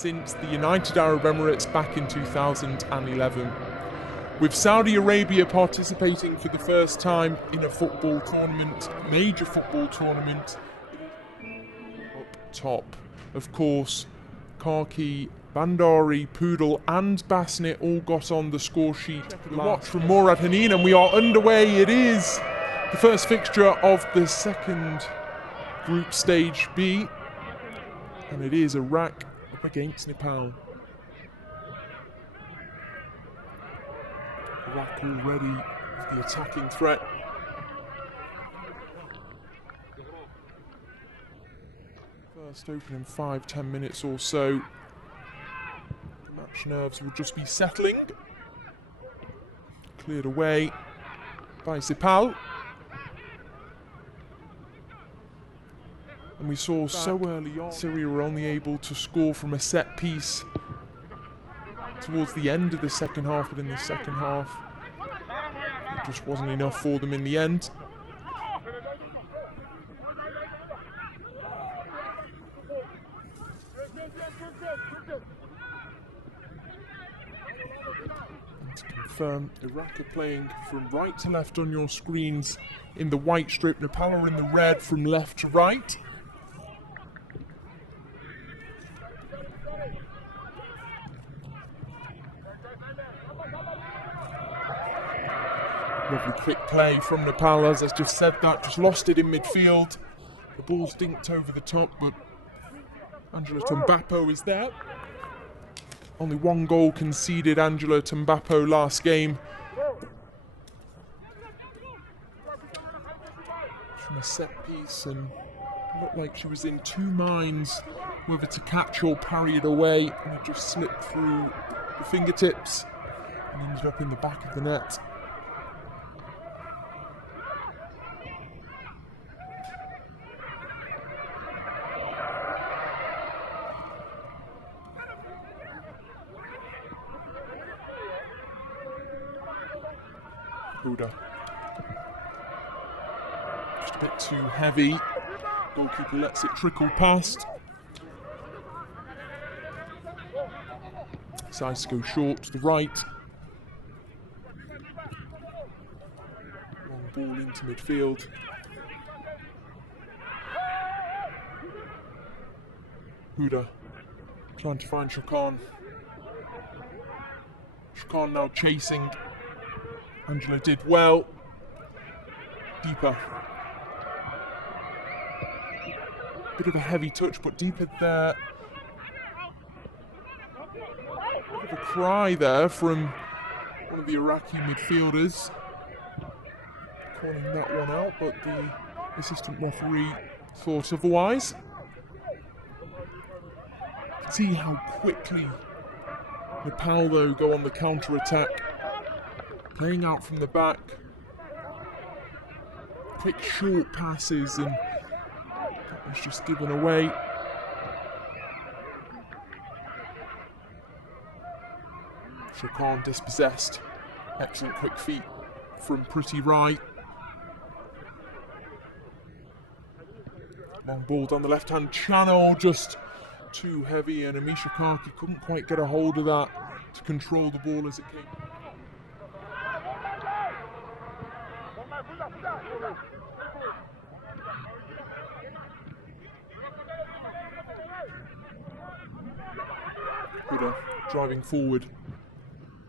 since the United Arab Emirates back in 2011. With Saudi Arabia participating for the first time in a football tournament, major football tournament. Up top, of course, Khaki, Bandari, Poodle and Basnet all got on the score sheet. The watch from Murad Hanin, and we are underway. It is the first fixture of the second group stage B, and it is Iraq up against Nepal. Iraq already with the attacking threat. First open in 5-10 minutes or so. The match nerves will just be settling. Cleared away by Zipal. And we saw so early on, Syria were only able to score from a set piece towards the end of the second half, but in the second half, it just wasn't enough for them in the end. And to confirm, Iraq are playing from right to left on your screens in the white strip. Nepal are in the red from left to right. Lovely quick play from Nepal, as I just said that, just lost it in midfield. The ball's dinked over the top, but Angela Tumbapo is there. Only one goal conceded, Angela Tumbapo, last game. From a set piece, and it looked like she was in two minds whether to catch or parry it away, and it just slipped through the fingertips and ended up in the back of the net. Huda. Just a bit too heavy. Goalkeeper lets it trickle past. Decides to go short to the right. Long ball into midfield. Huda trying to find Shakan. Shakan now chasing. Angela did well. Deeper. Bit of a heavy touch, but deeper there. Bit of a cry there from one of the Iraqi midfielders, calling that one out, but the assistant referee thought otherwise. See how quickly Nepal, though, go on the counter-attack. Playing out from the back. Quick short passes, and that was just given away. Shakan dispossessed. Excellent quick feet from Pretty Right. Long ball down the left-hand channel, just too heavy, and Amisha Khaki couldn't quite get a hold of that to control the ball as it came. Driving forward.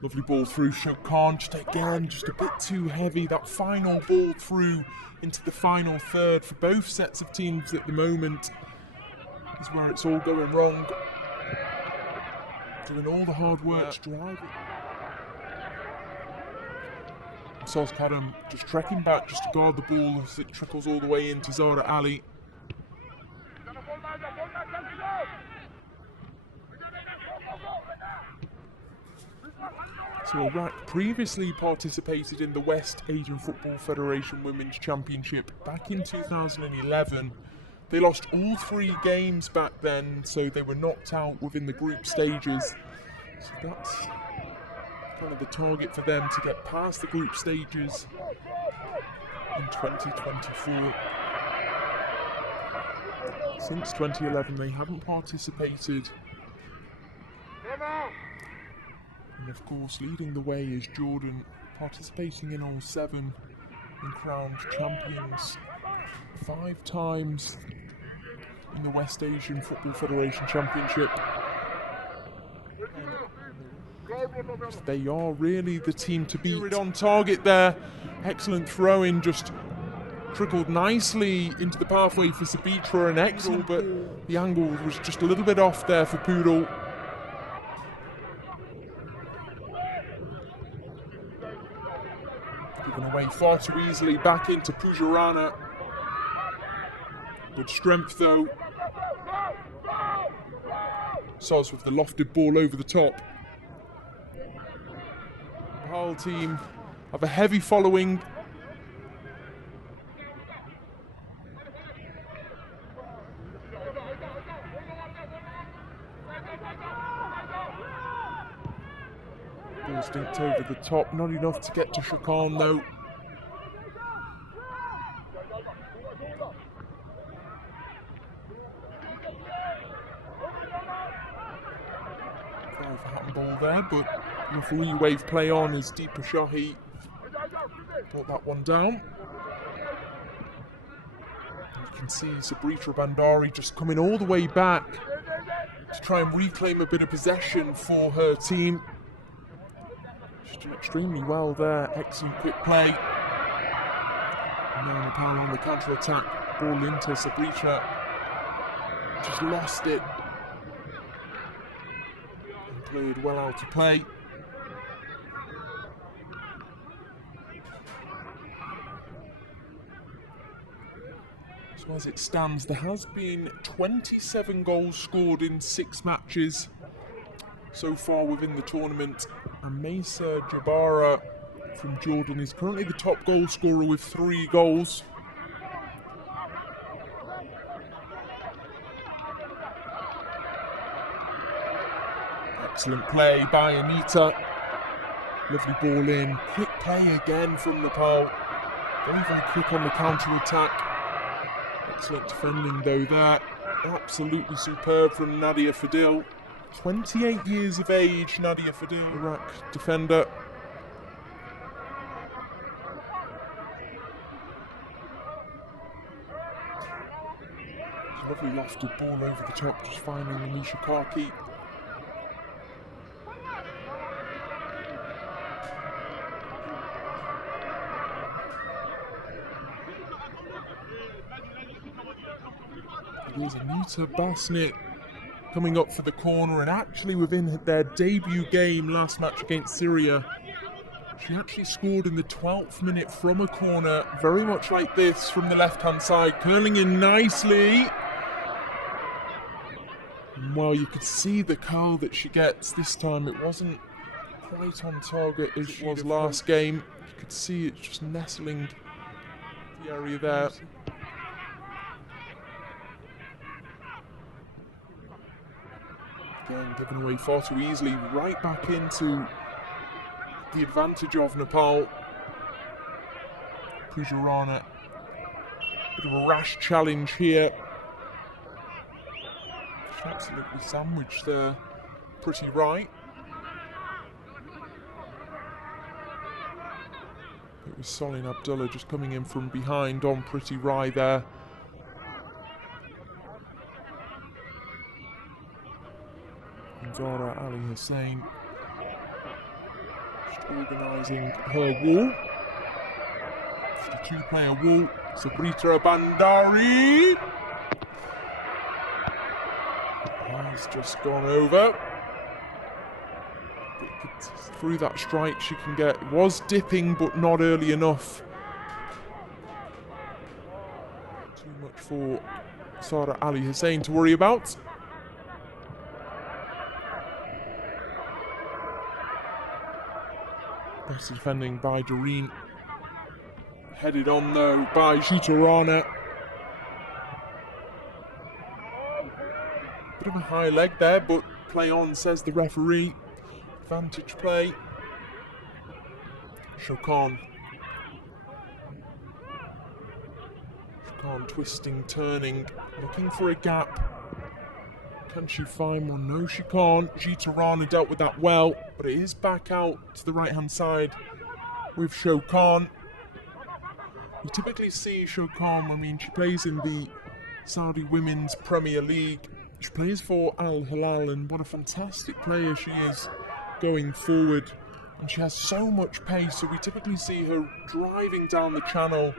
Lovely ball through Shakan, just again, just a bit too heavy. That final ball through into the final third for both sets of teams at the moment is where it's all going wrong. Doing all the hard work, driving. Sos Kadam just trekking back just to guard the ball as it trickles all the way into Zara Ali. So Iraq previously participated in the West Asian Football Federation Women's Championship back in 2011. They lost all 3 games back then, so they were knocked out within the group stages. So that's kind of the target for them, to get past the group stages in 2024. Since 2011 they haven't participated And of course, leading the way is Jordan, participating in all 7 and crowned champions 5 times in the West Asian Football Federation Championship. They are really the team to beat. On target there, excellent throw-in, just trickled nicely into the pathway for Sabitra and Excel, but the angle was just a little bit off there for Poodle. Given away far too easily, back into Pujarana. Good strength though. Soz with the lofted ball over the top. The whole team have a heavy following. Ball stinked over the top, not enough to get to Shakan though. Handball there, but referee wave play on as Deepa Shahi brought that one down. And you can see Sabrita Bandari just coming all the way back to try and reclaim a bit of possession for her team. She's doing extremely well there, excellent quick play. And now Nepal on the counter attack, ball into Sabrita, just lost it. Played well out to play. So as it stands, there has been 27 goals scored in 6 matches so far within the tournament, and Mesa Jabara from Jordan is currently the top goal scorer with 3 goals. Excellent play by Anita. Lovely ball in. Quick play again from Nepal. Very, very quick on the counter-attack. Excellent defending though there. Absolutely superb from Nadia Fadil. 28 years of age, Nadia Fadil, Iraq defender. Lovely lofted ball over the top, just finding Anisha Karki. It is Anita Basnett coming up for the corner, and actually within their debut game last match against Syria, she actually scored in the 12th minute from a corner, very much like this from the left-hand side, curling in nicely. And well, you could see the curl that she gets this time. It wasn't quite on target as it was last game. You could see it just nestling the area there. Again, given away far too easily, right back into the advantage of Nepal. Pujarana, bit of a rash challenge here. She's absolutely sandwiched there, pretty right. It was Solin Abdullah just coming in from behind on pretty right there. Zara Ali Hussain just organising her wall. 52-player wall. Sabrita Bandari has just gone over. Through that strike she can get. It was dipping but not early enough. Too much for Zara Ali Hussain to worry about. Best defending by Doreen. Headed on though by Jutarana. Bit of a high leg there, but play on, says the referee. Advantage play. Shakan. Shakan twisting, turning, looking for a gap. Can she find one? No, she can't. Jitarana dealt with that well, but it is back out to the right-hand side with Shokan. You typically see Shokan, I mean, she plays in the Saudi Women's Premier League. She plays for Al Hilal, and what a fantastic player she is going forward. And she has so much pace, so we typically see her driving down the channel.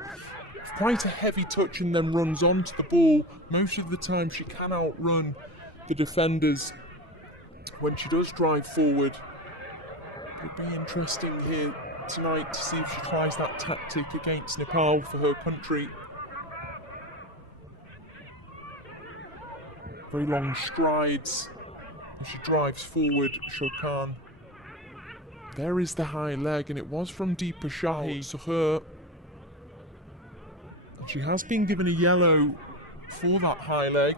Quite a heavy touch and then runs onto the ball. Most of the time she can outrun the defenders when she does drive forward. It'll be interesting here tonight to see if she tries that tactic against Nepal for her country. Very long strides as she drives forward, Shokan. There is the high leg, and it was from Deepa Shahi to her. And she has been given a yellow for that high leg.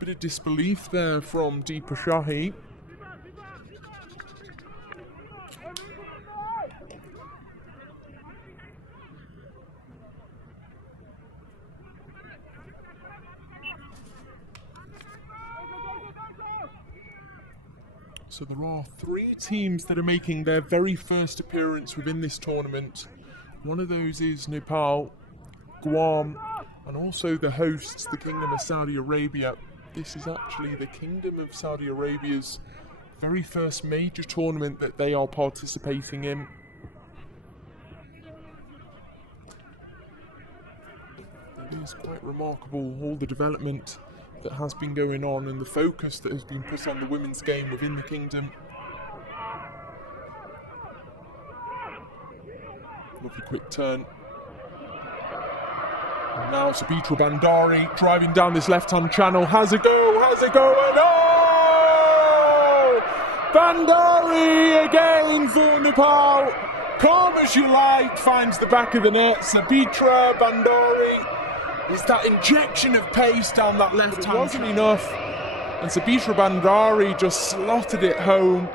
Bit of disbelief there from Deepa Shahi. So there are 3 teams that are making their very first appearance within this tournament. One of those is Nepal, Guam, and also the hosts, the Kingdom of Saudi Arabia. This is actually the Kingdom of Saudi Arabia's very first major tournament that they are participating in. It is quite remarkable, all the development that has been going on and the focus that has been put on the women's game within the kingdom. Lovely quick turn. Now Sabitra Bandari driving down this left-hand channel. Has a go, and oh! Bandari again for Nepal. Calm as you like, finds the back of the net. Sabitra Bandari is that injection of pace down that left hand. It wasn't enough, and Sabitra Bandari just slotted it home.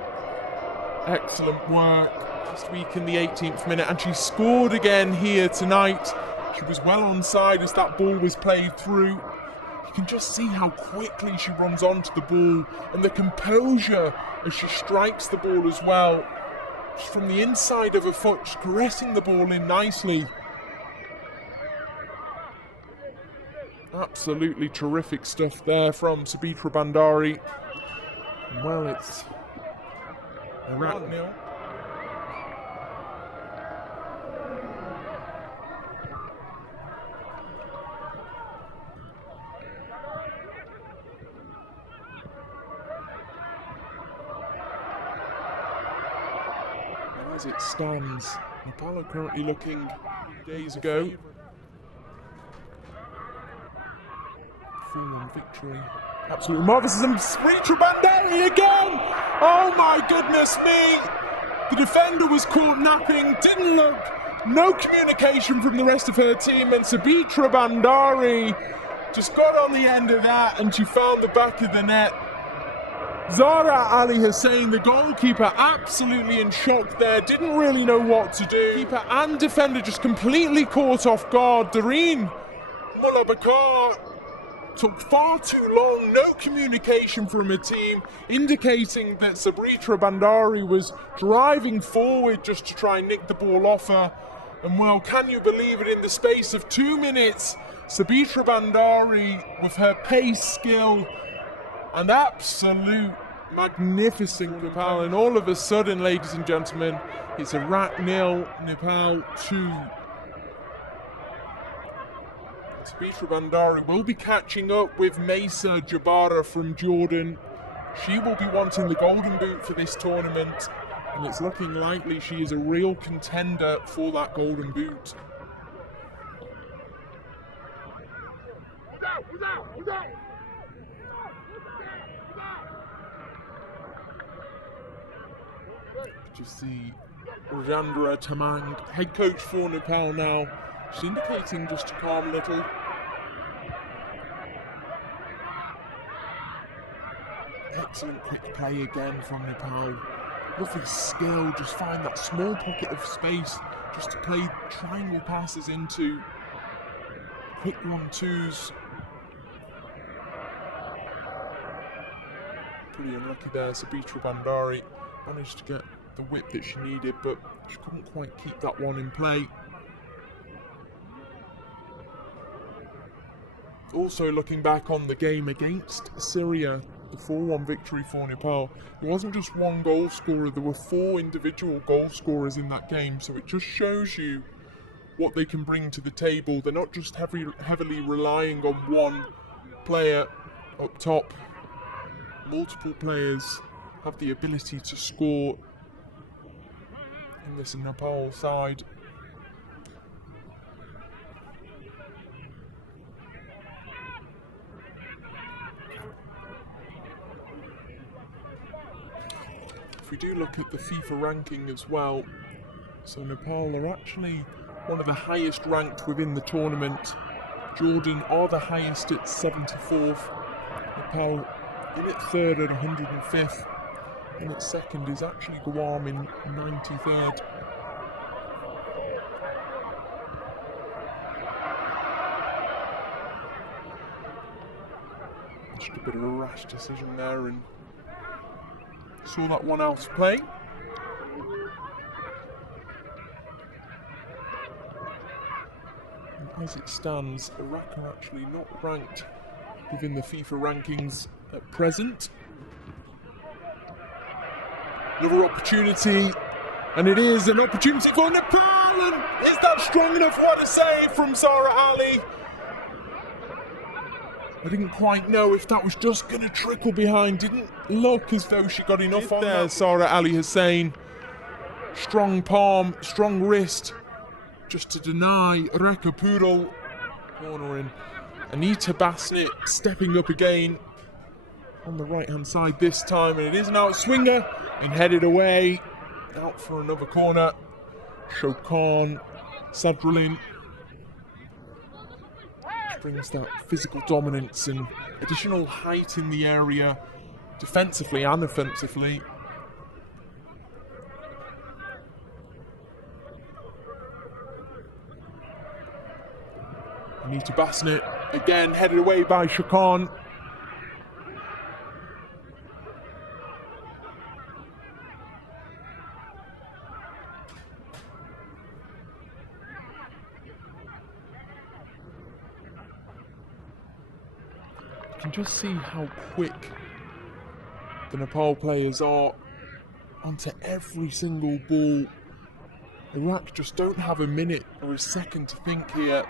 Excellent work last week in the 18th minute, and she scored again here tonight. She was well onside as that ball was played through. You can just see how quickly she runs onto the ball, and the composure as she strikes the ball as well. Just from the inside of her foot, just caressing the ball in nicely. Absolutely terrific stuff there from Sabitra Bandari. Well, it's a 1-0. As it stands, Nepal are currently looking days ago. 4-1 victory. Absolutely marvellous. And Sabitra Bandari again! Oh my goodness me! The defender was caught napping, didn't look. No communication from the rest of her team, and Sabitra Bandari just got on the end of that and she found the back of the net. Zara Ali Hussein, the goalkeeper, absolutely in shock there, didn't really know what to do. Keeper and defender just completely caught off guard. Doreen Mulabakar took far too long, no communication from her team, indicating that Sabitra Bandari was driving forward just to try and nick the ball off her. And well, can you believe it, in the space of 2 minutes, Sabitra Bandari, with her pace, skill, and absolute magnificent Nepal, and all of a sudden, ladies and gentlemen, it's Iraq 0, Nepal 2. Sabitra Bandari will be catching up with Maysa Jabara from Jordan. She will be wanting the golden boot for this tournament, and it's looking likely she is a real contender for that golden boot. You see Rajendra Tamang, head coach for Nepal now. She's indicating just to calm a little. Excellent quick play again from Nepal. Lovely skill, just find that small pocket of space just to play triangle passes into. Quick 1-2s. Pretty unlucky there. Subitra Bandari managed to get the whip that she needed, but she couldn't quite keep that one in play. Also, looking back on the game against Syria, the 4-1 victory for Nepal, it wasn't just one goal scorer, there were 4 individual goal scorers in that game, so it just shows you what they can bring to the table. They're not just heavily relying on one player up top. Multiple players have the ability to score in this Nepal side. If we do look at the FIFA ranking as well, so Nepal are actually one of the highest ranked within the tournament. Jordan are the highest at 74th. Nepal in at 3rd at 105th. And at 2nd is actually Guam in 93rd. Just a bit of a rash decision there, and saw that one else play. And as it stands, Iraq are actually not ranked within the FIFA rankings at present. Another opportunity, and it is an opportunity for Nepal, and is that strong enough? What a save from Zara Ali. I didn't quite know if that was just going to trickle behind. Didn't look as though she got enough on there. Zara Ali Hussein, strong palm, strong wrist, just to deny Reka Pudel. Corner in. Anita Basnett stepping up again on the right hand side this time, and it is an outswinger and headed away out for another corner. Shokan Sadrulin brings that physical dominance and additional height in the area, defensively and offensively. Anita Basnett again headed away by Shokan. You can just see how quick the Nepal players are onto every single ball. Iraq just don't have a minute or a second to think here.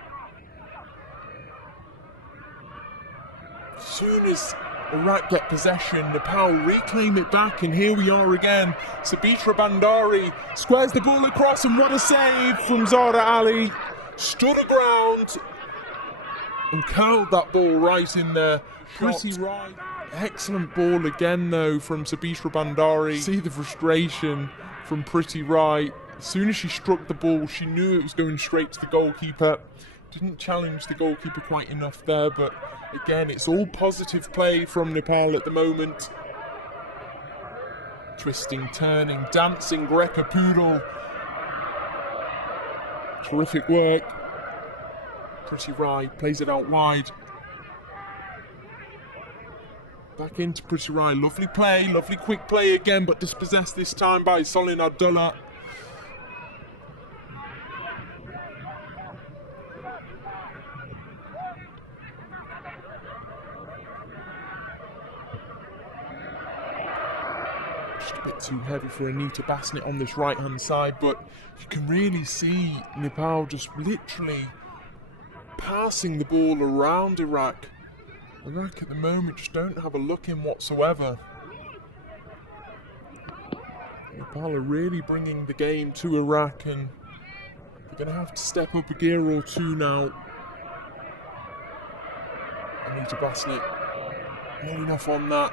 As soon as Iraq get possession, Nepal reclaim it back, and here we are again. Subitra Bandari squares the ball across, and what a save from Zara Ali. Stood aground and curled that ball right in there. Pretty right. Excellent ball again though from Subitra Bandari. See the frustration from Pretty Right. As soon as she struck the ball, she knew it was going straight to the goalkeeper. Didn't challenge the goalkeeper quite enough there, but again, it's all positive play from Nepal at the moment. Twisting, turning, dancing, Reka Pudel. Terrific work. Pretty Right plays it out wide. Back into Pretty Right. Lovely play, lovely quick play again, but dispossessed this time by Solin Abdullah. Just a bit too heavy for Anita Basnett on this right hand side, but you can really see Nepal just literally passing the ball around Iraq. Iraq at the moment just don't have a look in whatsoever. Nepal are really bringing the game to Iraq, and they're going to have to step up a gear or two now. Anita Basnett, not enough on that.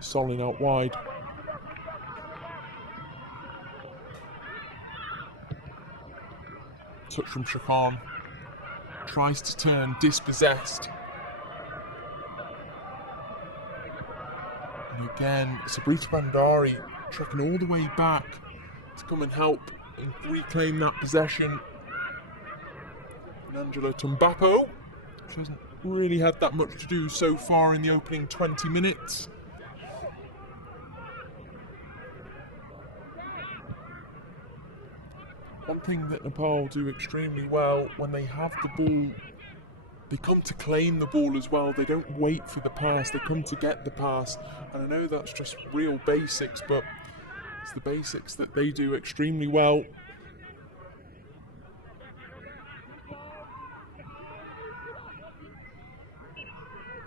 Solin out wide. Touch from Shakan. Tries to turn, dispossessed. And again, Subitra Bandari trekking all the way back to come and help and reclaim that possession. And Angela Tumbapo which hasn't really had that much to do so far in the opening 20 minutes. One thing that Nepal do extremely well, when they have the ball, they come to claim the ball as well. They don't wait for the pass, they come to get the pass. And I know that's just real basics, but it's the basics that they do extremely well.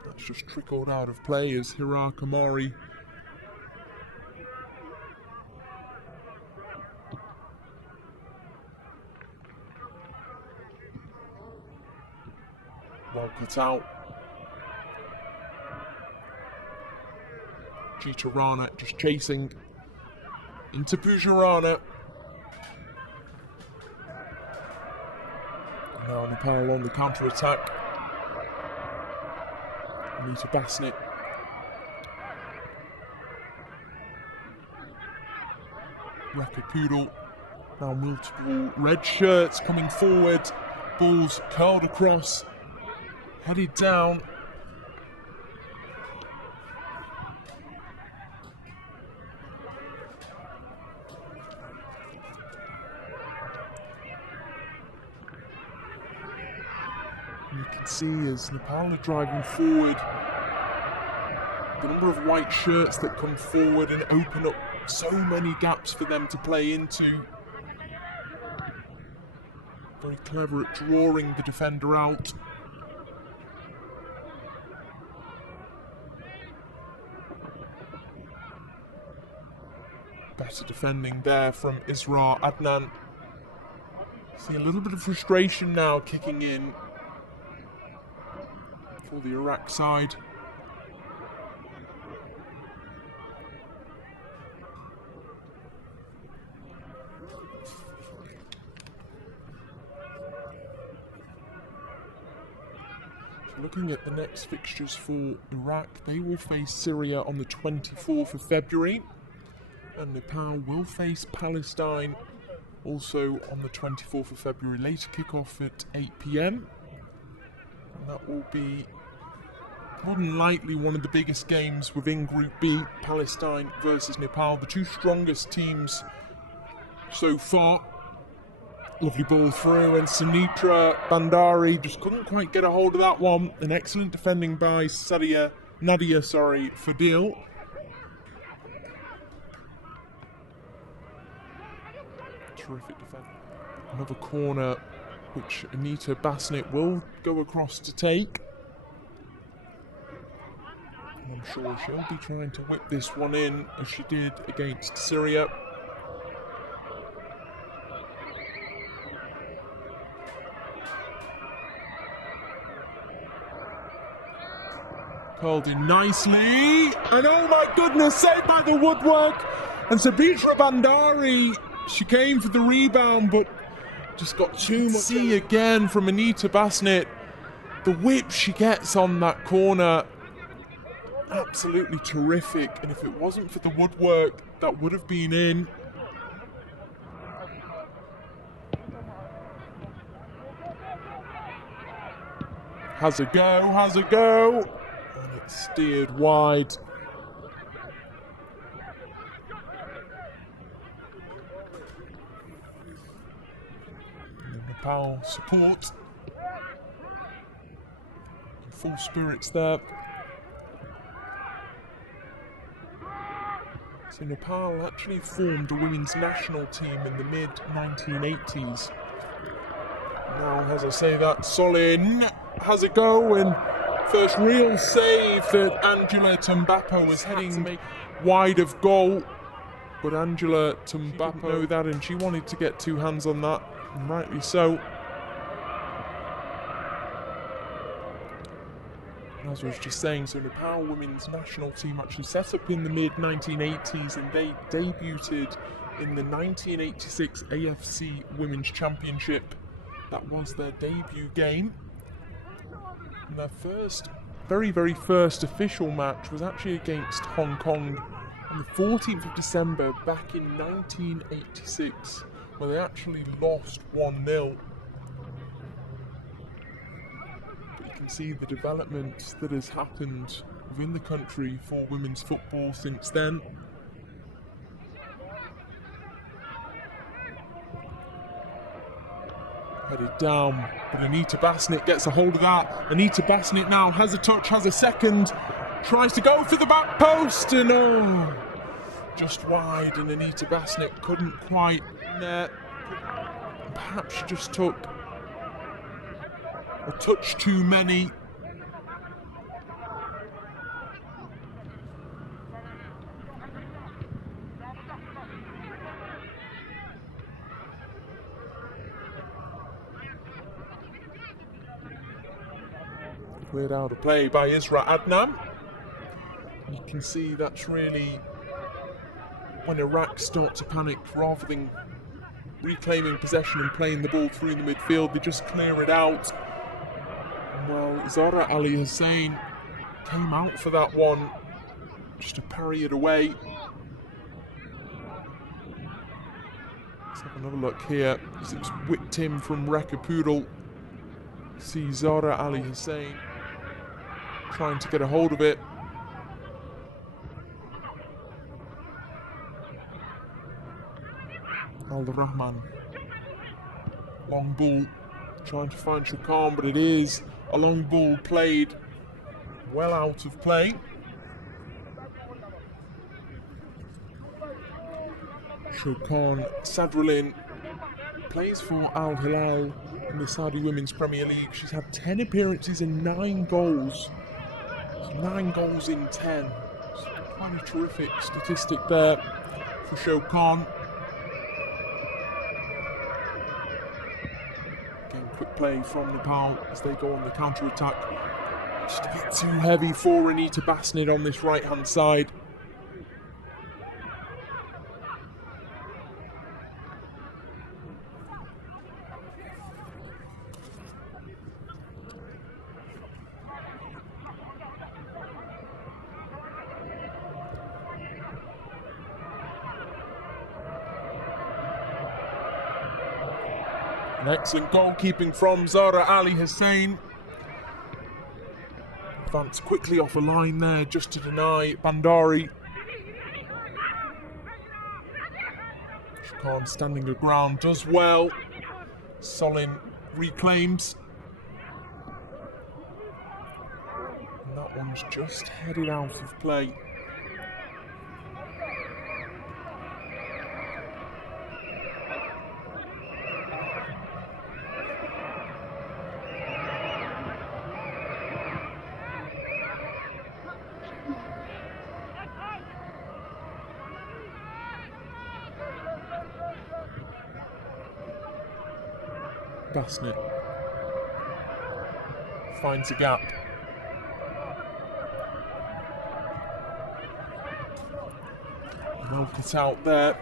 That's just trickled out of play as Hira Kamari well put out. Gitarana just chasing into Pujarana. Now Nepal on the counter-attack. Anita Basnett. Rekha Poodle. Now multiple red shirts coming forward. Balls curled across. Headed down. You can see as Nepal are driving forward, the number of white shirts that come forward and open up so many gaps for them to play into. Very clever at drawing the defender out. Better defending there from Isra Adnan. See a little bit of frustration now kicking in for the Iraq side. So looking at the next fixtures for Iraq, they will face Syria on the 24th of February. And Nepal will face Palestine also on the 24th of February. Later kick-off at 8 PM. And that will be more than likely one of the biggest games within Group B, Palestine versus Nepal, the two strongest teams so far. Lovely ball through, and Sunitra Bandari just couldn't quite get a hold of that one. An excellent defending by Nadia Fadil. Terrific defense. Another corner which Anita Basnett will go across to take. And I'm sure she'll be trying to whip this one in as she did against Syria. Curled in nicely, and oh my goodness, saved by the woodwork. And Sabitra Bandari, she came for the rebound, but just got too much. See again from Anita Basnett, the whip she gets on that corner, absolutely terrific. And if it wasn't for the woodwork, that would have been in. Has a go, and it's steered wide. Nepal support. In full spirits there. So Nepal actually formed a women's national team in the mid-1980s. Now, as I say that, Solin has a go, and first real save that Angela Tumbapo was heading wide of goal. But Angela Tumbapo didn't know that, and she wanted to get two hands on that. And rightly so. And as I was just saying, so Nepal women's national team actually set up in the mid-1980s, and they debuted in the 1986 AFC Women's Championship. That was their debut game. And their very first official match was actually against Hong Kong on the 14th of December back in 1986. Where they actually lost 1-0. But you can see the development that has happened within the country for women's football since then. Headed down, but Anita Basnett gets a hold of that. Anita Basnett now has a touch, has a second, tries to go for the back post, and just wide, and Anita Basnett couldn't quite net. Perhaps she just took a touch too many. Cleared out of play by Isra Adnan. You can see that's really when Iraq start to panic. Rather than reclaiming possession and playing the ball through the midfield, they just clear it out. Well, Zahra Ali Hussein came out for that one, just to parry it away. Let's have another look here. As it was whipped in from Rekha Poodle. See Zahra Ali Hussein trying to get a hold of it. Al-Rahman. Long ball, trying to find Shukan, but it is a long ball played well out of play. Shukan Sadrullin plays for Al Hilal in the Saudi Women's Premier League. She's had 10 appearances and 9 goals. 9 goals in 10. It's quite a terrific statistic there for Shukan. Again, quick play from Nepal as they go on the counter-attack. Just a bit too heavy for Anita Basnett on this right-hand side. An excellent goalkeeping from Zahra Ali Hussein. Advance quickly off a line there just to deny Bandari. Shukan standing her ground, does well. Solin reclaims. And that one's just headed out of play. Basnett finds a gap. Well cut out there.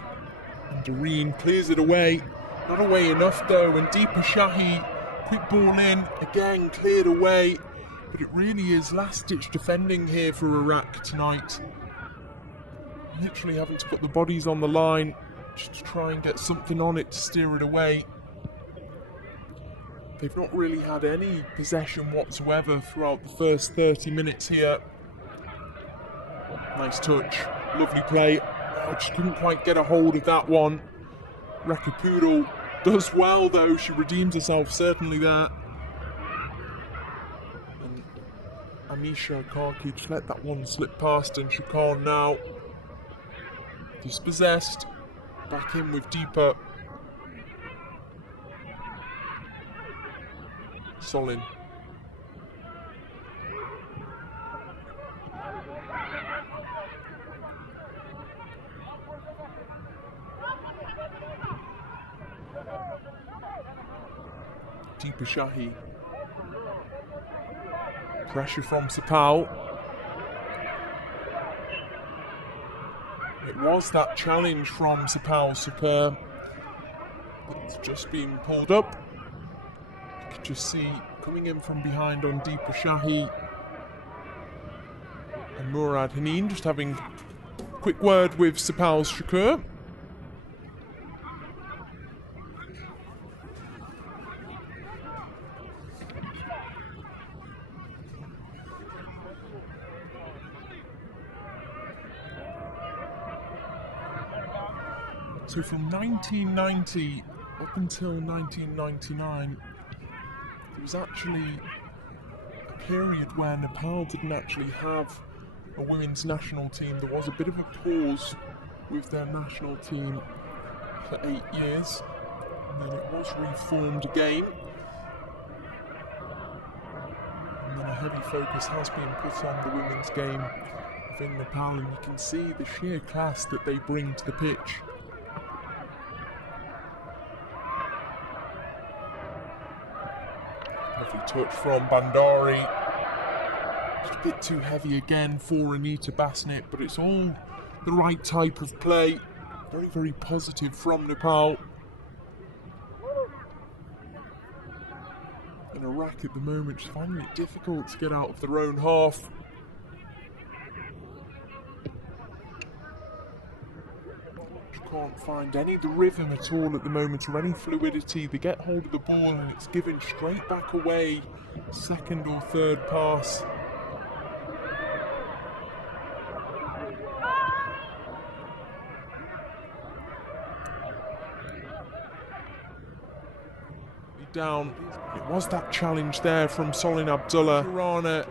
And Doreen clears it away. Not away enough though, and Deepa Shahi, quick ball in, again cleared away. But it really is last-ditch defending here for Iraq tonight. Literally having to put the bodies on the line just to try and get something on it to steer it away. They've not really had any possession whatsoever throughout the first 30 minutes here. Nice touch, lovely play. I just couldn't quite get a hold of that one. Rekha Poodle does well though, she redeems herself certainly there. And Amisha Karkic let that one slip past, and Shukan now dispossessed. Back in with Deepa. Solin. Deepa Shahi. Pressure from Sapal. It was that challenge from Sapal Super. It's just been pulled up. You can just see coming in from behind on Deepa Shahi and Murad Haneen just having a quick word with Sapal Shakur. So from 1990 up until 1999, there was actually a period where Nepal didn't actually have a women's national team. There was a bit of a pause with their national team for 8 years, and then it was reformed again. And then a heavy focus has been put on the women's game within Nepal, and you can see the sheer class that they bring to the pitch. Lovely touch from Bandari. Just a bit too heavy again for Anita Basnet, but it's all the right type of play. Very, very positive from Nepal. And Iraq at the moment just finding it difficult to get out of their own half. Can't find any of the rhythm at all at the moment, or any fluidity. They get hold of the ball and it's given straight back away, second or third pass. Down. It was that challenge there from Solin Abdullah. Rana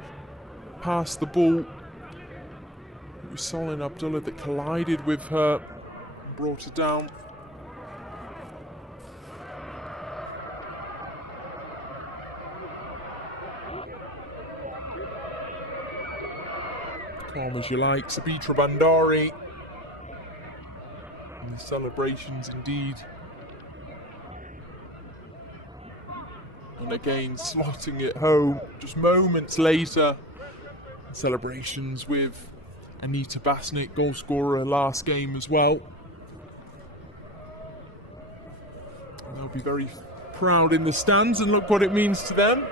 passed the ball. It was Solin Abdullah that collided with her, brought her down. Calm as you like, Sabitra Bandari. And the celebrations indeed. And again, slotting it home just moments later. Celebrations with Anita Basnet, goal scorer last game as well. And they'll be very proud in the stands, and look what it means to them.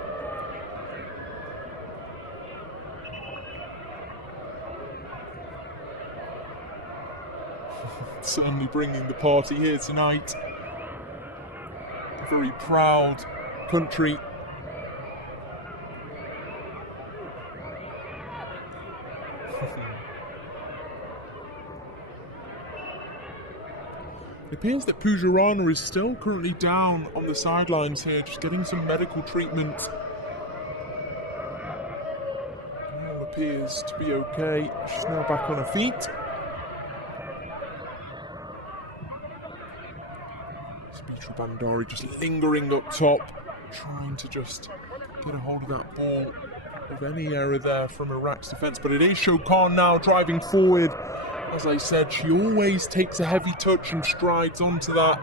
Certainly bringing the party here tonight. A very proud country. It appears that Pujarana is still currently down on the sidelines here, just getting some medical treatment. All appears to be okay. She's now back on her feet. Sabitra Bandari just lingering up top, trying to just get a hold of that ball. Of any error there from Iraq's defence, but it is Shokan now driving forward. As I said, she always takes a heavy touch and strides onto that.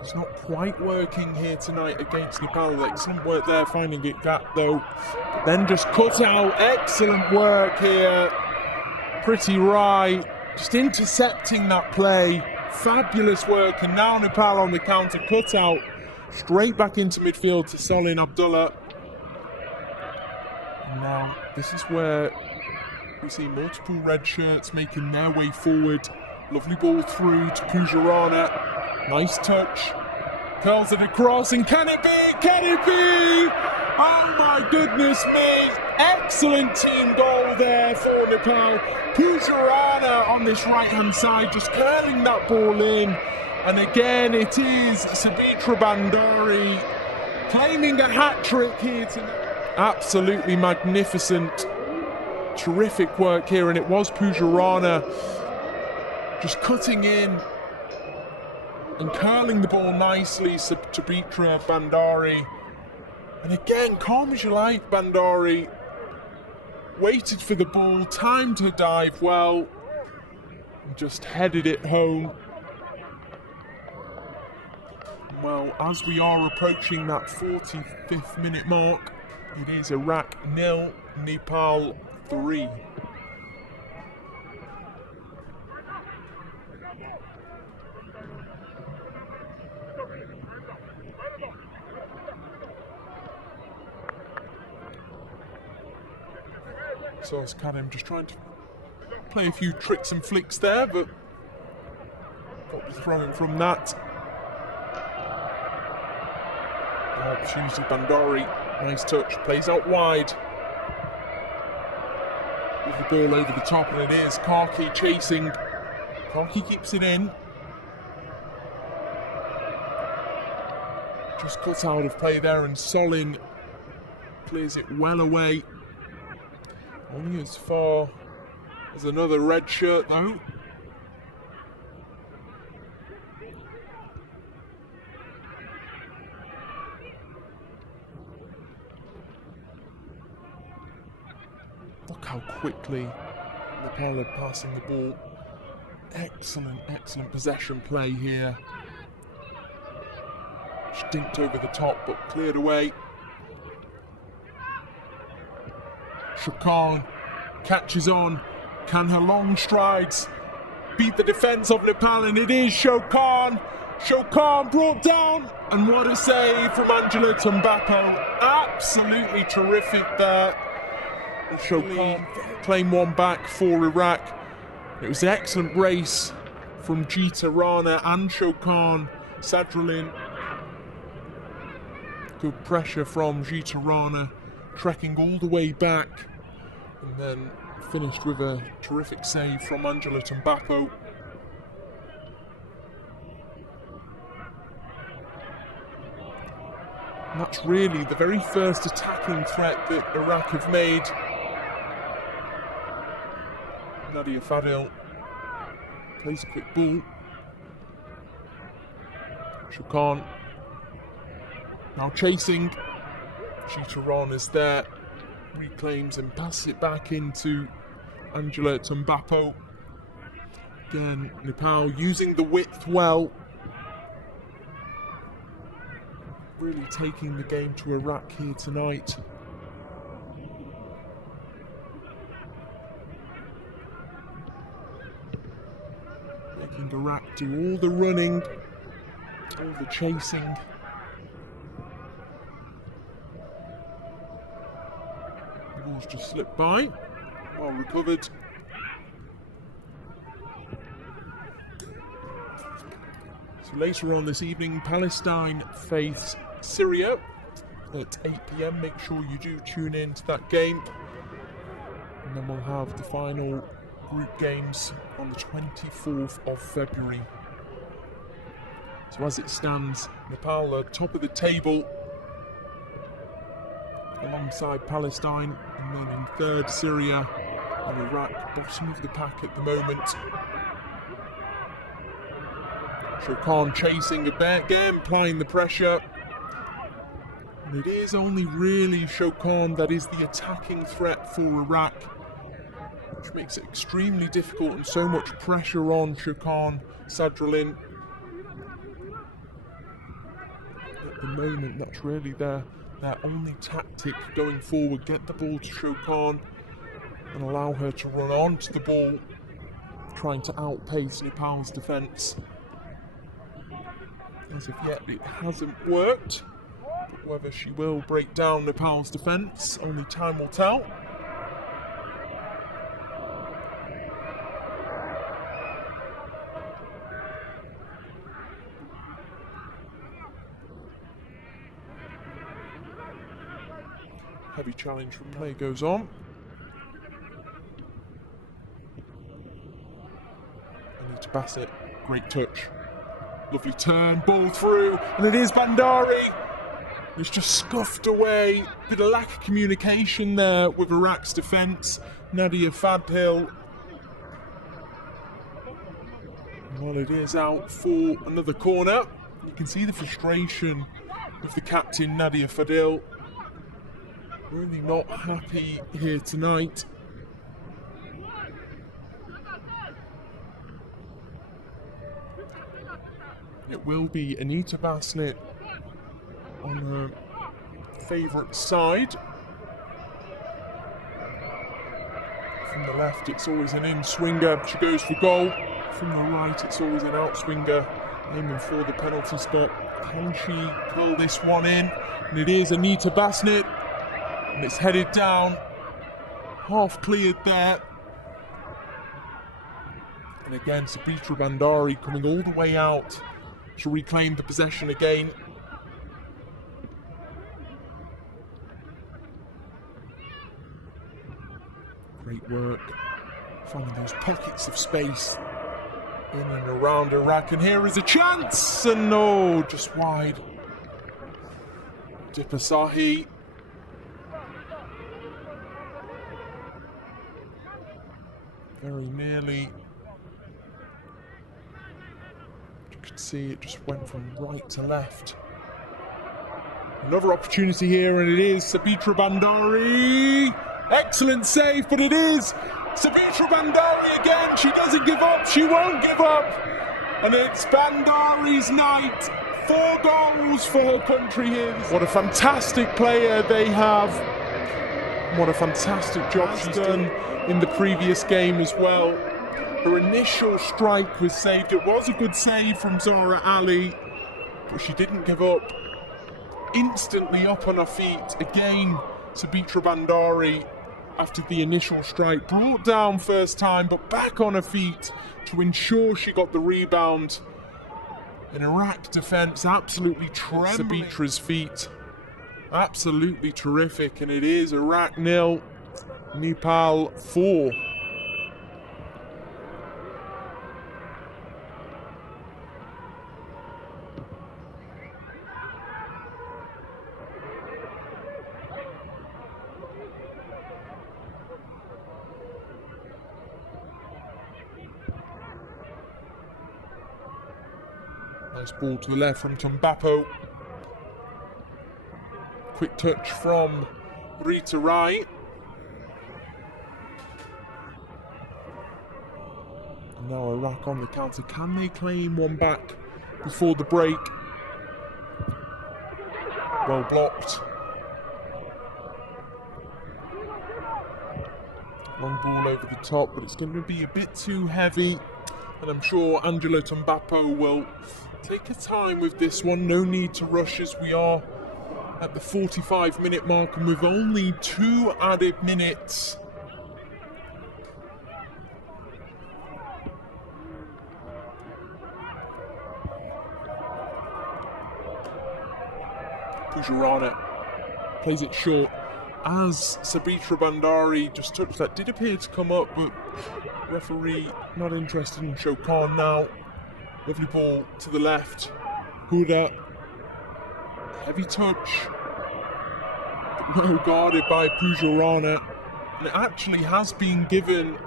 It's not quite working here tonight against Nepal. Excellent work there, finding it gap though. But then just cut out. Excellent work here. Pretty right. Just intercepting that play. Fabulous work, and now Nepal on the counter, cut out. Straight back into midfield to Solin Abdullah. And now this is where we see multiple red shirts making their way forward. Lovely ball through to Pujarana. Nice touch. Curls it across, and can it be? Can it be? Oh my goodness me. Excellent team goal there for Nepal. Pujarana on this right hand side, just curling that ball in. And again, it is Sabitra Bandari claiming a hat-trick here tonight. Absolutely magnificent, terrific work here, and it was Pujarana just cutting in and curling the ball nicely, Sabitra Bandari. And again, calm as you like, Bandari. Waited for the ball, timed her dive well, and just headed it home. Well, as we are approaching that 45th minute mark, it is Iraq 0, Nepal 3. So it's Karim just trying to play a few tricks and flicks there, but got the throw in from that. Opportunity, Bandari, nice touch, plays out wide. with the ball over the top, and it is Karki chasing. Karki keeps it in. Just cut out of play there, and Solin clears it well away. Only as far as another red shirt though. Look how quickly Nepal are passing the ball. Excellent possession play here. Stinked over the top but cleared away. Shakan catches on. Can her long strides beat the defence of Nepal? And it is Shokan. Shokan brought down. And what a save from Angela Tumbapo. Absolutely terrific there. Shokan claim one back for Iraq. It was an excellent race from Geeta Rana and Shokan Sadrulin. Good pressure from Geeta Rana, trekking all the way back, and then finished with a terrific save from Angela Tumbapo. And that's really the very first attacking threat that Iraq have made. Nadia Fadil plays a quick ball. Shakan now chasing. Geeta Rana's there. Reclaims and passes it back into Angela Tumbapo. Again, Nepal using the width well. Really taking the game to Iraq here tonight. Making Iraq do all the running, all the chasing. The ball's just slipped by. Well recovered. So later on this evening, Palestine face Syria at 8 PM. Make sure you do tune in to that game. And then we'll have the final group games on the 24th of February. So as it stands, Nepal are top of the table alongside Palestine, and then in third Syria, and Iraq bottom of the pack at the moment. Shokan chasing again, applying the pressure. And it is only really Shokan that is the attacking threat for Iraq, which makes it extremely difficult and so much pressure on Shokan Sadrulin. At the moment, that's really their only tactic going forward. Get the ball to Shokan and allow her to run onto the ball, trying to outpace Nepal's defence. As of yet, it hasn't worked. But whether she will break down Nepal's defence, only time will tell. Heavy challenge from play goes on. Anita Bassett, great touch. Lovely turn, ball through, and it is Bandari. It's just scuffed away. Bit of lack of communication there with Iraq's defence. Nadia Fadhil. Well, it is out for another corner. You can see the frustration of the captain, Nadia Fadhil. Really not happy here tonight. It will be Anita Bassett on her favourite side. From the left, it's always an in-swinger. She goes for goal. From the right, it's always an out-swinger, aiming for the penalty spot. Can she pull this one in? And it is Anita Bassett. And it's headed down. Half cleared there. And again, Sabitra Bandari coming all the way out to reclaim the possession again. Great work. Finding those pockets of space in and around Iraq. And here is a chance! And no, just wide. Dipasahi. Very nearly. You can see it just went from right to left. Another opportunity here, and it is Sabitra Bandari. Excellent save, but it is Sabitra Bandari again. She doesn't give up. She won't give up. And it's Bandari's night. 4 goals for her country here. What a fantastic player they have. What a fantastic job she's done in the previous game as well. Her initial strike was saved. It was a good save from Zara Ali, but she didn't give up. Instantly up on her feet. Again, Sabitra Bandari, after the initial strike, brought down first time, but back on her feet to ensure she got the rebound. An Iraq defence absolutely trembling. Sabitra's feet. Absolutely terrific, and it is Iraq 0, Nepal 4. Nice ball to the left from Tumbapo. Quick touch from Rita Rai. And now Iraq on the counter. Can they claim one back before the break? Well blocked. Long ball over the top, but it's going to be a bit too heavy. And I'm sure Angela Tumbapo will take her time with this one. No need to rush as we are at the 45-minute mark, and with only 2 added minutes. Pujarana plays it short as Sabitra Bandari just touched that. Did appear to come up, but referee not interested in Shokan now. Lovely ball to the left. Huda. Heavy touch. Well guarded by Pujarana. And it actually has been given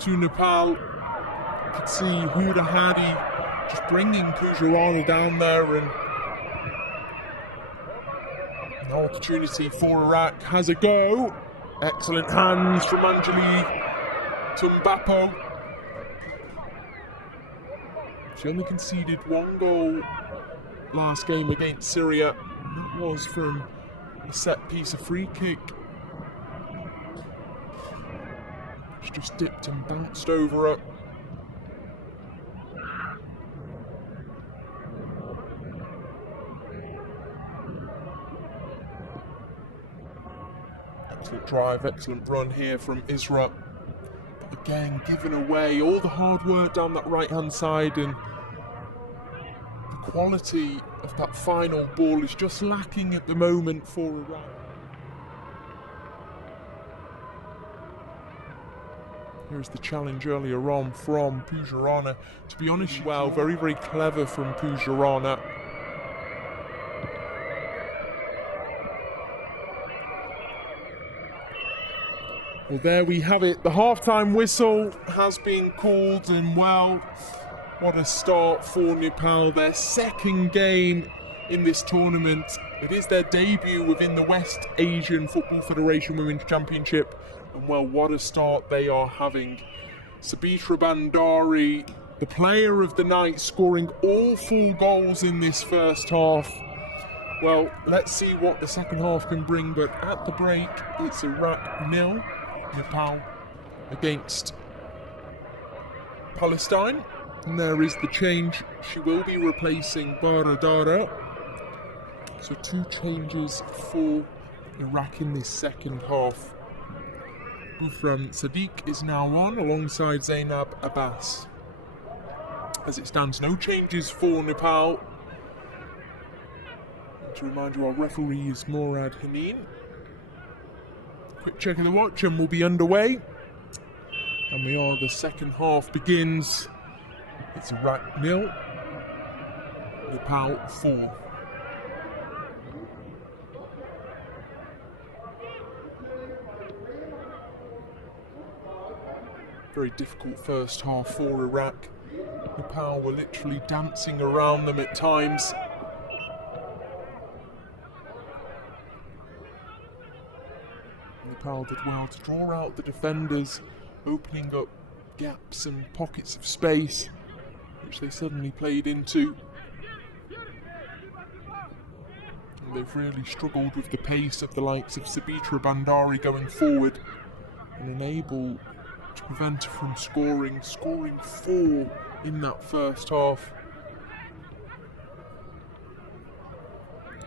to Nepal. You can see Huda Hadi just bringing Pujarana down there, and an opportunity for Iraq. Has a go. Excellent hands from Anjali Tumbapo. She only conceded 1 goal last game against Syria. That was from a set piece, a free kick. She just dipped and bounced over it. Excellent drive, excellent run here from Isra. But again, giving away all the hard work down that right-hand side, and the quality of that final ball is just lacking at the moment for Iraq. Here's the challenge earlier on from Pujarana. To be honest, well, very, very clever from Pujarana. Well, there we have it. The half-time whistle has been called, and well, what a start for Nepal. Their second game in this tournament. It is their debut within the West Asian Football Federation Women's Championship. And well, what a start they are having. Sabitra Bandari, the player of the night, scoring all 4 goals in this first half. Well, let's see what the second half can bring, but at the break, it's Iraq 0, Nepal against Palestine. And there is the change. She will be replacing Baradara. So 2 changes for Iraq in this second half. Bufram Sadiq is now on alongside Zainab Abbas. As it stands, no changes for Nepal. And to remind you, our referee is Morad Haneen. Quick check of the watch and we'll be underway. And the second half begins. It's Iraq 0, Nepal 4. Very difficult first half for Iraq. Nepal were literally dancing around them at times. Nepal did well to draw out the defenders, opening up gaps and pockets of space, which they suddenly played into. And they've really struggled with the pace of the likes of Sabitra Bandari going forward, and unable to prevent her from scoring 4 in that first half.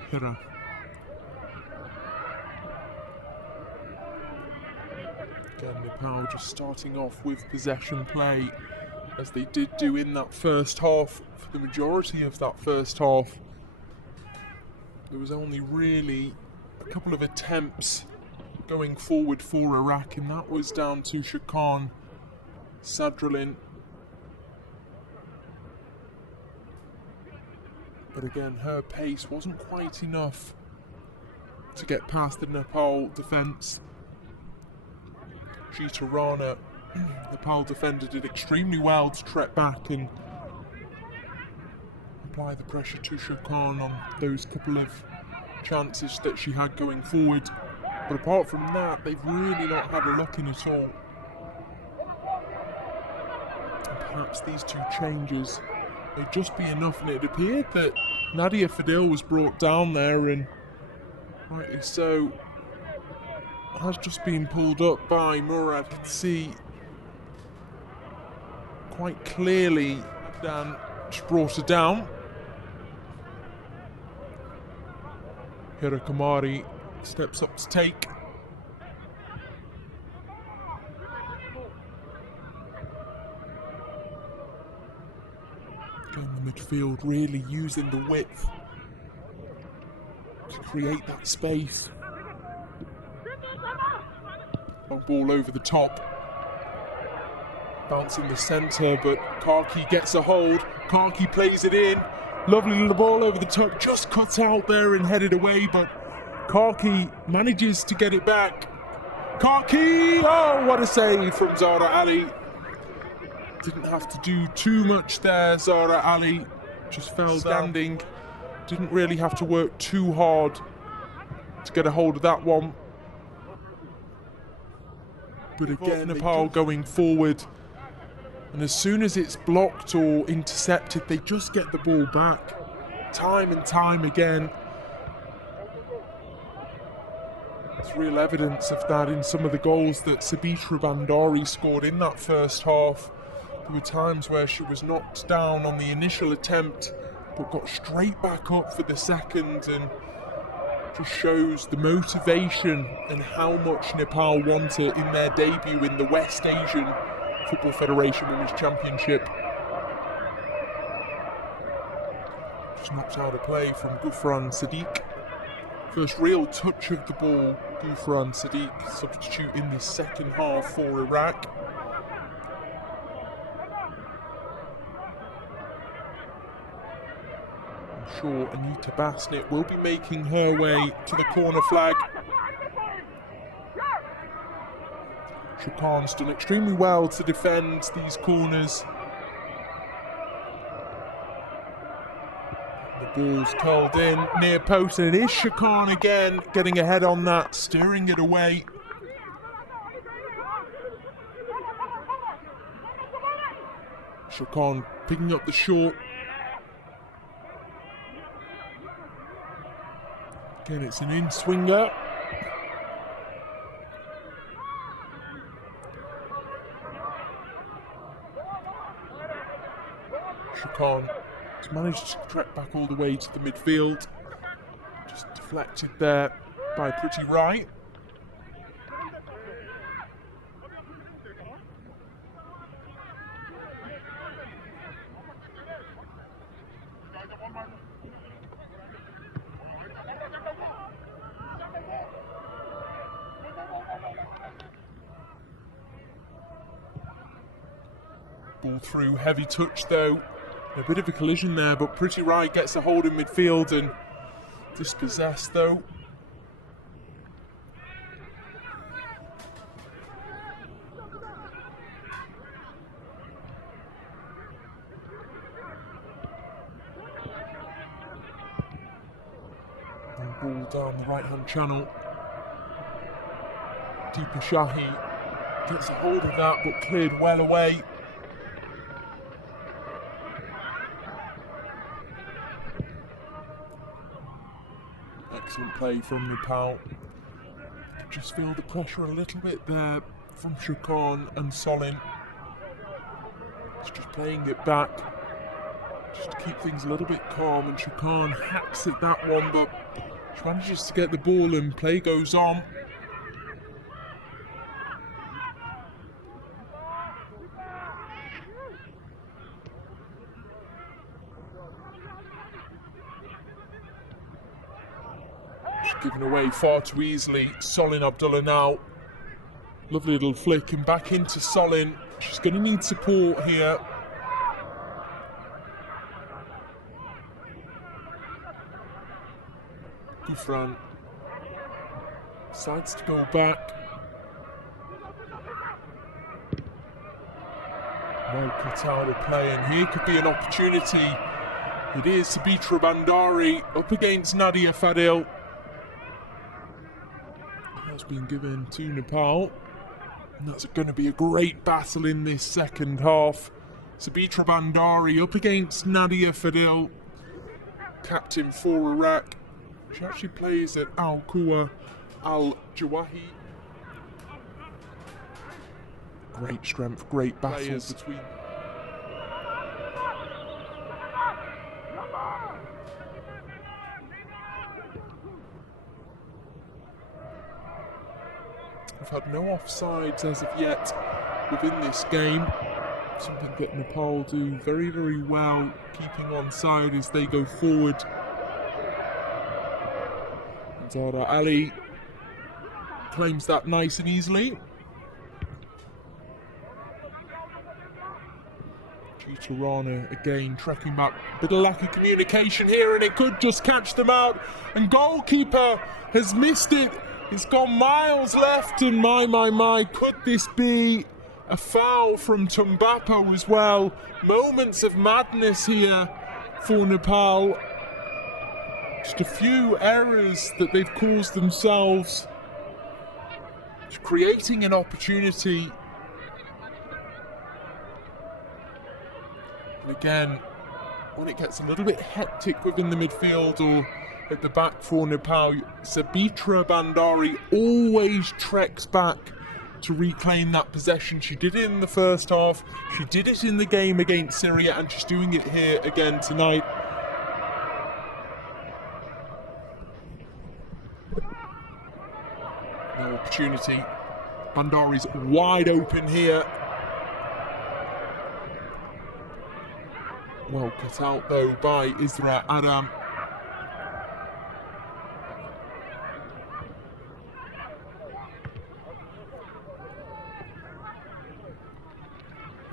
Hira. Again, Nepal just starting off with possession play, as they did do in that first half. For the majority of that first half, there was only really a couple of attempts going forward for Iraq, and that was down to Shakan Sadralin. But again, her pace wasn't quite enough to get past the Nepal defence. Jita Rana, the Nepal defender, did extremely well to trek back and apply the pressure to Shakan on those couple of chances that she had going forward. But apart from that, they've really not had a look in at all. And perhaps these two changes may just be enough, and it appeared that Nadia Fadil was brought down there, and rightly so, has just been pulled up by Murad. You can see quite clearly Dan just brought her down. Hira Kamari steps up to take. Again, the midfield really using the width to create that space. Ball over the top, bouncing the centre, but Karki gets a hold. Karki plays it in. Lovely little ball over the top, just cut out there and headed away, but Karki manages to get it back. Karki! Oh, what a save from Zara Ali. Didn't have to do too much there, Zara Ali. Just fell standing. Didn't really have to work too hard to get a hold of that one. But again, Nepal going forward, and as soon as it's blocked or intercepted, they just get the ball back, time and time again. There's real evidence of that in some of the goals that Sabitra Bandari scored in that first half. There were times where she was knocked down on the initial attempt, but got straight back up for the second, and just shows the motivation and how much Nepal want it in their debut in the West Asian Football Federation Women's Championship. Just knocked out of play from Gufran Sadiq. First real touch of the ball, Gufran Sadiq, substitute in the second half for Iraq. Sure, Anita Basnett will be making her way to the corner flag. Shakan's done extremely well to defend these corners. The ball's curled in near post, and it is Shakan again getting ahead on that, steering it away. Shakan picking up the short. Again, it's an in-swinger. Shakan has managed to trek back all the way to the midfield. Just deflected there by Pretty Right. Ball through, heavy touch though. A bit of a collision there, but Pretty Right gets a hold in midfield and dispossessed though. And ball down the right hand channel. Deepa Shahi gets a hold of that but cleared well away. Excellent play from Nepal. Just feel the pressure a little bit there from Shakan and Solin. It's just playing it back just to keep things a little bit calm, and Shakan hacks at that one, but she manages to get the ball and play goes on. Given away far too easily. Solin Abdullah now. Lovely little flick and back into Solin. She's going to need support here. Gufran decides to go back. Well cut out of play, and here could be an opportunity. It is Sabitra Bandari up against Nadia Fadil. Has been given to Nepal, and that's going to be a great battle in this second half. Sabitra Bandari up against Nadia Fadil, captain for Iraq. She actually plays at Al Quwa Al Jawahi. Great strength, great battles between. We've had no offsides as of yet within this game. Something that Nepal do very, very well, keeping on side as they go forward. Zara Ali claims that nice and easily. Tirana again trekking back. Bit of lack of communication here, and it could just catch them out. And goalkeeper has missed it. It's gone miles left, and my, could this be a foul from Tumbapo as well? Moments of madness here for Nepal. Just a few errors that they've caused themselves, creating an opportunity. And again, when it gets a little bit hectic within the midfield or at the back for Nepal, Sabitra Bandari always treks back to reclaim that possession. She did it in the first half, she did it in the game against Syria, and she's doing it here again tonight. No opportunity. Bandari's wide open here. Well cut out though by Isra Adam.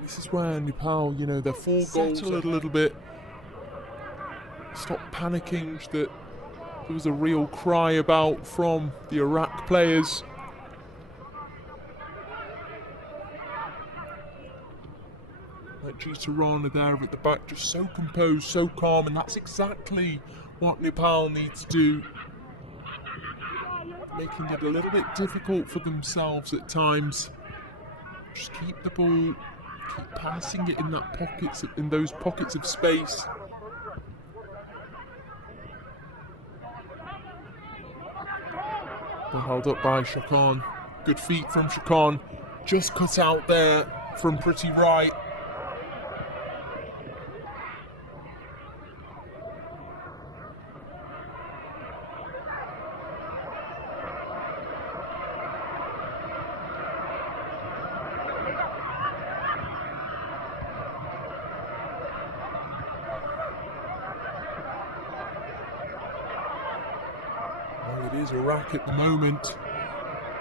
This is where Nepal, their 4 goals settle it a little bit. Stop panicking that there was a real cry about from the Iraq players. Like Tirana there at the back, just so composed, so calm, and that's exactly what Nepal needs to do. Making it a little bit difficult for themselves at times. Just keep the ball, keep passing it in those pockets of space. They're held up by Shakan. Good feet from Shakan. Just cut out there from Pretty Right. It is Iraq at the moment.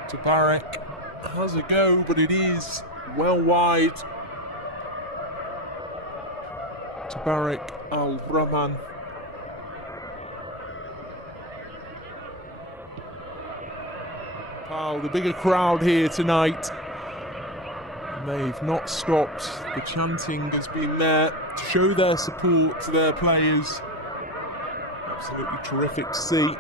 Tabarek has a go, but it is well wide. Tabarak Al-Rahman. Nepal, the bigger crowd here tonight. They've not stopped. The chanting has been there to show their support to their players. Absolutely terrific to see.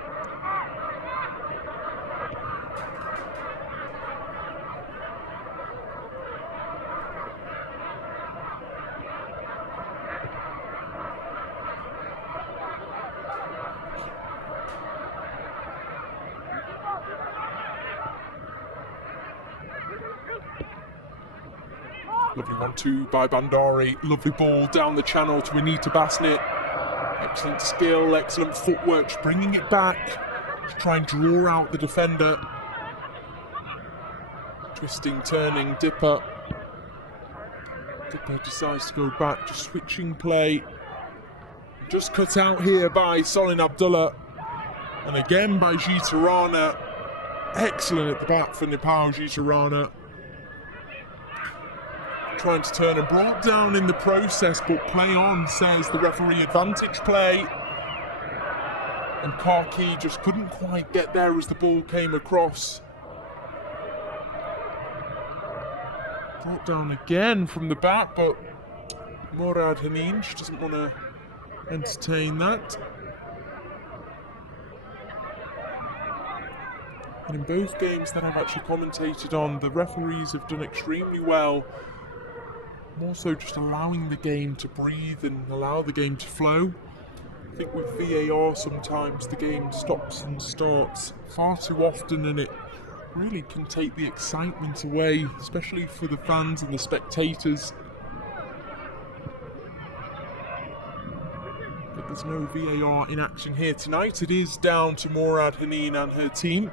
Lovely 1-2 by Bandari. Lovely ball down the channel to Anita Basnett. Excellent skill, excellent footwork, just bringing it back to try and draw out the defender. Twisting, turning, Dipper. Dipper decides to go back, just switching play. Just cut out here by Solin Abdullah. And again by Jita Rana. Excellent at the back for Nepal, Jita Rana. Trying to turn and brought down in the process, but play on, says the referee. Advantage play. And Karki just couldn't quite get there as the ball came across. Brought down again from the back, but Murad Hanin doesn't want to entertain that. And in both games that I've actually commentated on, the referees have done extremely well. More so just allowing the game to breathe and allow the game to flow. I think with VAR sometimes the game stops and starts far too often, and it really can take the excitement away, especially for the fans and the spectators. But there's no VAR in action here tonight. It is down to Murad Hanin and her team.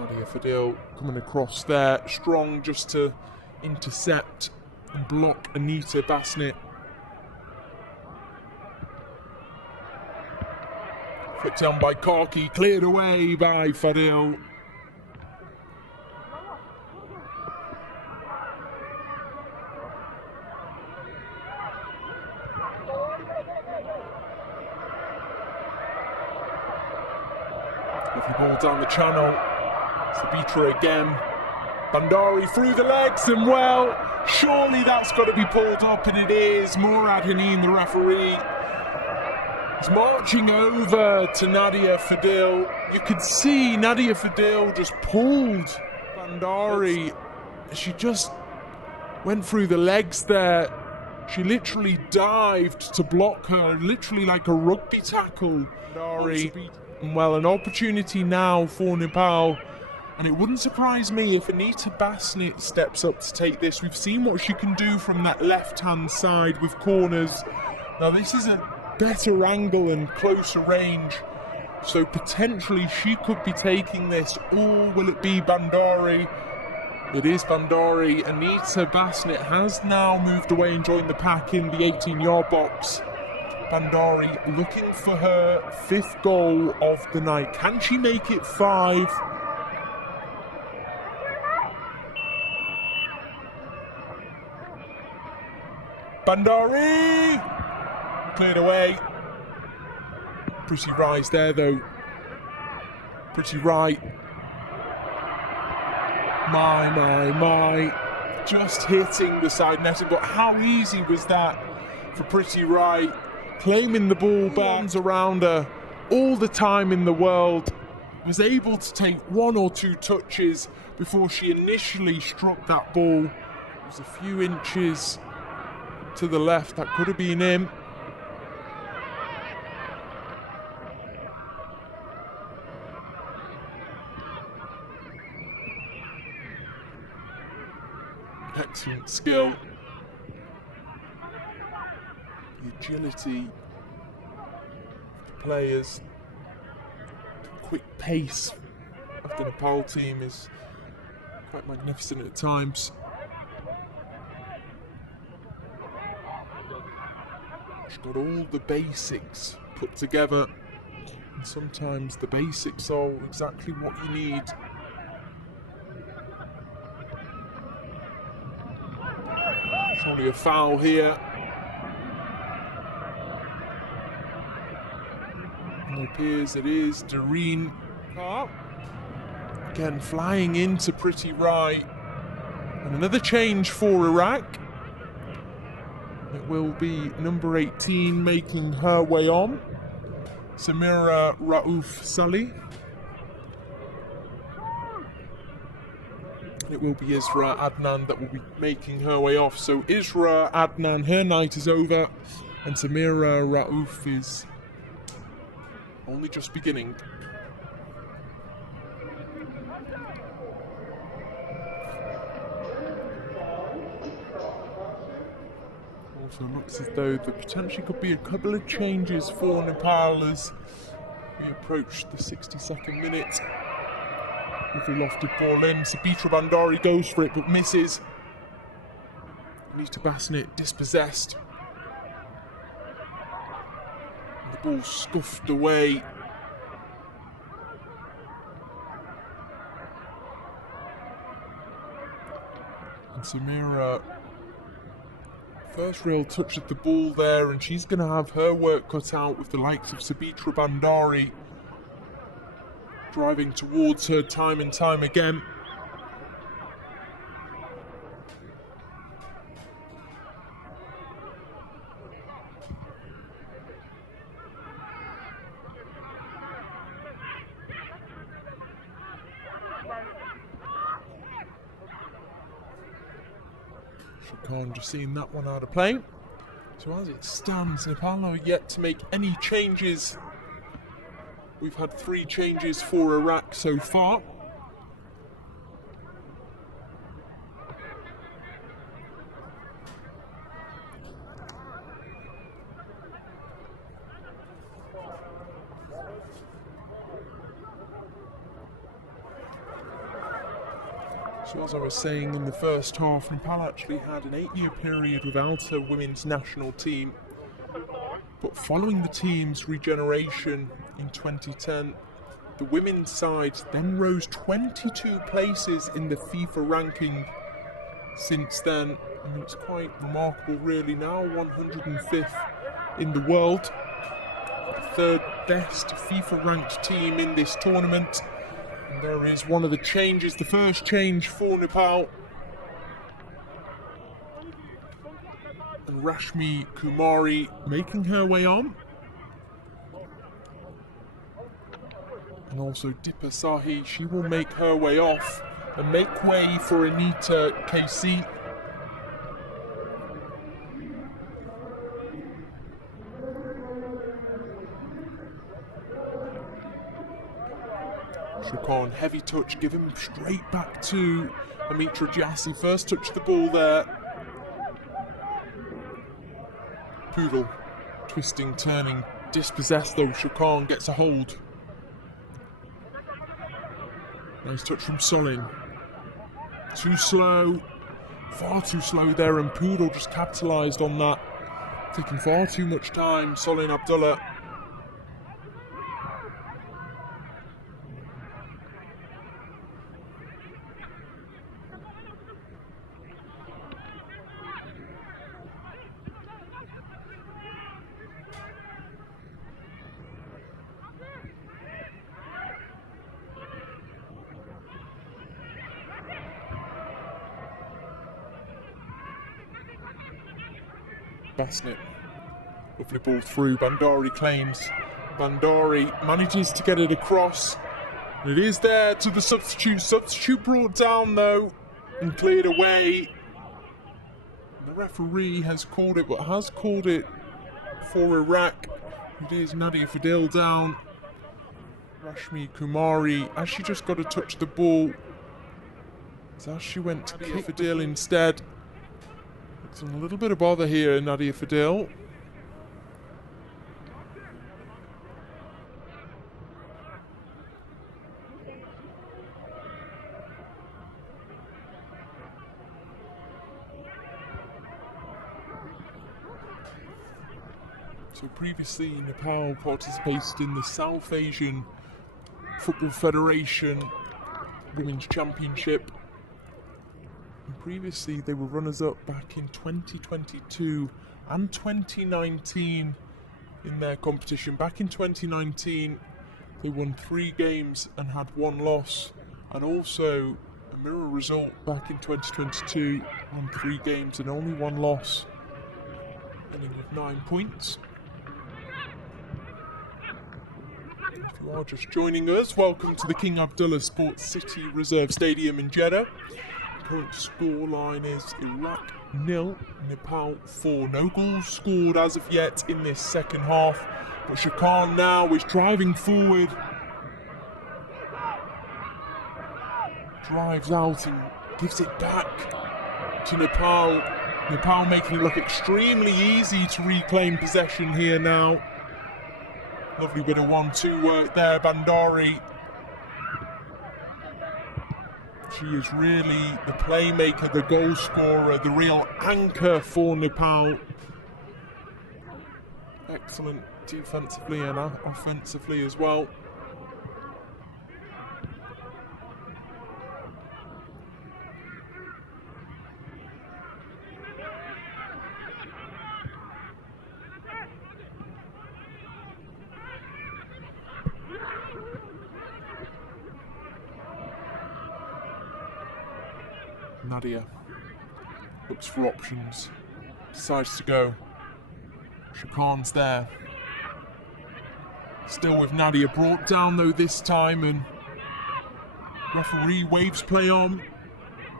Nadia Fadil coming across there, strong just to intercept and block Anita Basnett. Flicked down by Karki, cleared away by Fadil. Lovely ball down the channel. Sabitra again. Bandari through the legs, and well, surely that's got to be pulled up, and it is. Murad Hanin, the referee, is marching over to Nadia Fadil. You could see Nadia Fadil just pulled Bandari. She just went through the legs there. She literally dived to block her, literally like a rugby tackle. Bandari, well, an opportunity now for Nepal. And it wouldn't surprise me if Anita Basnett steps up to take this. We've seen what she can do from that left-hand side with corners. Now this is a better angle and closer range, so potentially she could be taking this. Or will it be Bandari? It is Bandari. Anita Basnett has now moved away and joined the pack in the 18-yard box. Bandari looking for her 5th goal of the night. Can she make it 5? Bandari! Cleared away. Pretty rise there though. Pretty right. My. Just hitting the side netting, but how easy was that for Pretty Right? Claiming the ball back around her all the time in the world. Was able to take 1 or 2 touches before she initially struck that ball. It was a few inches to the left, that could have been him. Excellent skill. The agility of the players. The quick pace of the Nepal team is quite magnificent at times. She's got all the basics put together, and sometimes the basics are exactly what you need. Surely a foul here. And it appears it is Doreen Carr. Again, flying into pretty right. And another change for Iraq. It will be number 18 making her way on. Samira Raouf Salih. It will be Isra Adnan that will be making her way off. So Isra Adnan, her night is over. And Samira Raouf is only just beginning. Also looks as though there potentially could be a couple of changes for Nepal as we approach the 62nd minute. Lovely lofted ball in. Sabitra Bandari goes for it but misses. Anita Basnet dispossessed. And the ball scuffed away. And Samira, first real touch at the ball there, and she's going to have her work cut out with the likes of Sabitra Bandari driving towards her time and time again. Shakan just seeing that one out of play. So as it stands, Nepal are yet to make any changes. We've had 3 changes for Iraq so far. So as I was saying, in the first half, Nepal actually had an 8-year period without a women's national team. But following the team's regeneration in 2010, the women's side then rose 22 places in the FIFA ranking since then. I mean, it's quite remarkable really now, 105th in the world. The 3rd best FIFA ranked team in this tournament. And there is one of the changes, the first change for Nepal. And Rashmi Kumari making her way on. And also Dipa Sahi, she will make her way off and make way for Anita KC. Shakan, heavy touch, give him straight back to Amitra Jassi. First touch the ball there. Poodle, twisting, turning, dispossessed though. Shakan gets a hold. Nice touch from Solin. Too slow, far too slow there, and Poodle just capitalised on that. Taking far too much time, Solin Abdullah. Basnet, lovely ball through, Bandari claims, Bandari manages to get it across, and it is there to the substitute brought down though, and cleared away. The referee has called it, but has called it for Iraq. It is Nadia Fadil down. Rashmi Kumari, as she just got to touch the ball, as she went to kick Fadil instead. A little bit of bother here, Nadia Fadil. So previously Nepal participated in the South Asian Football Federation Women's Championship. And previously, they were runners-up back in 2022 and 2019 in their competition. Back in 2019, they won 3 games and had 1 loss, and also a mirror result back in 2022, won 3 games and only 1 loss, ending with 9 points. If you are just joining us, welcome to the King Abdullah Sports City Reserve Stadium in Jeddah. Current scoreline is Iraq 0, Nepal 4. No goals scored as of yet in this second half, but Shakan now is driving forward. Drives out and gives it back to Nepal. Nepal making it look extremely easy to reclaim possession here now. Lovely bit of 1-2 work there, Bandari. She is really the playmaker, the goal scorer, the real anchor for Nepal. Excellent defensively and offensively as well. Nadia looks for options, decides to go. Shakan's there. Still with Nadia, brought down though this time, and referee waves play on.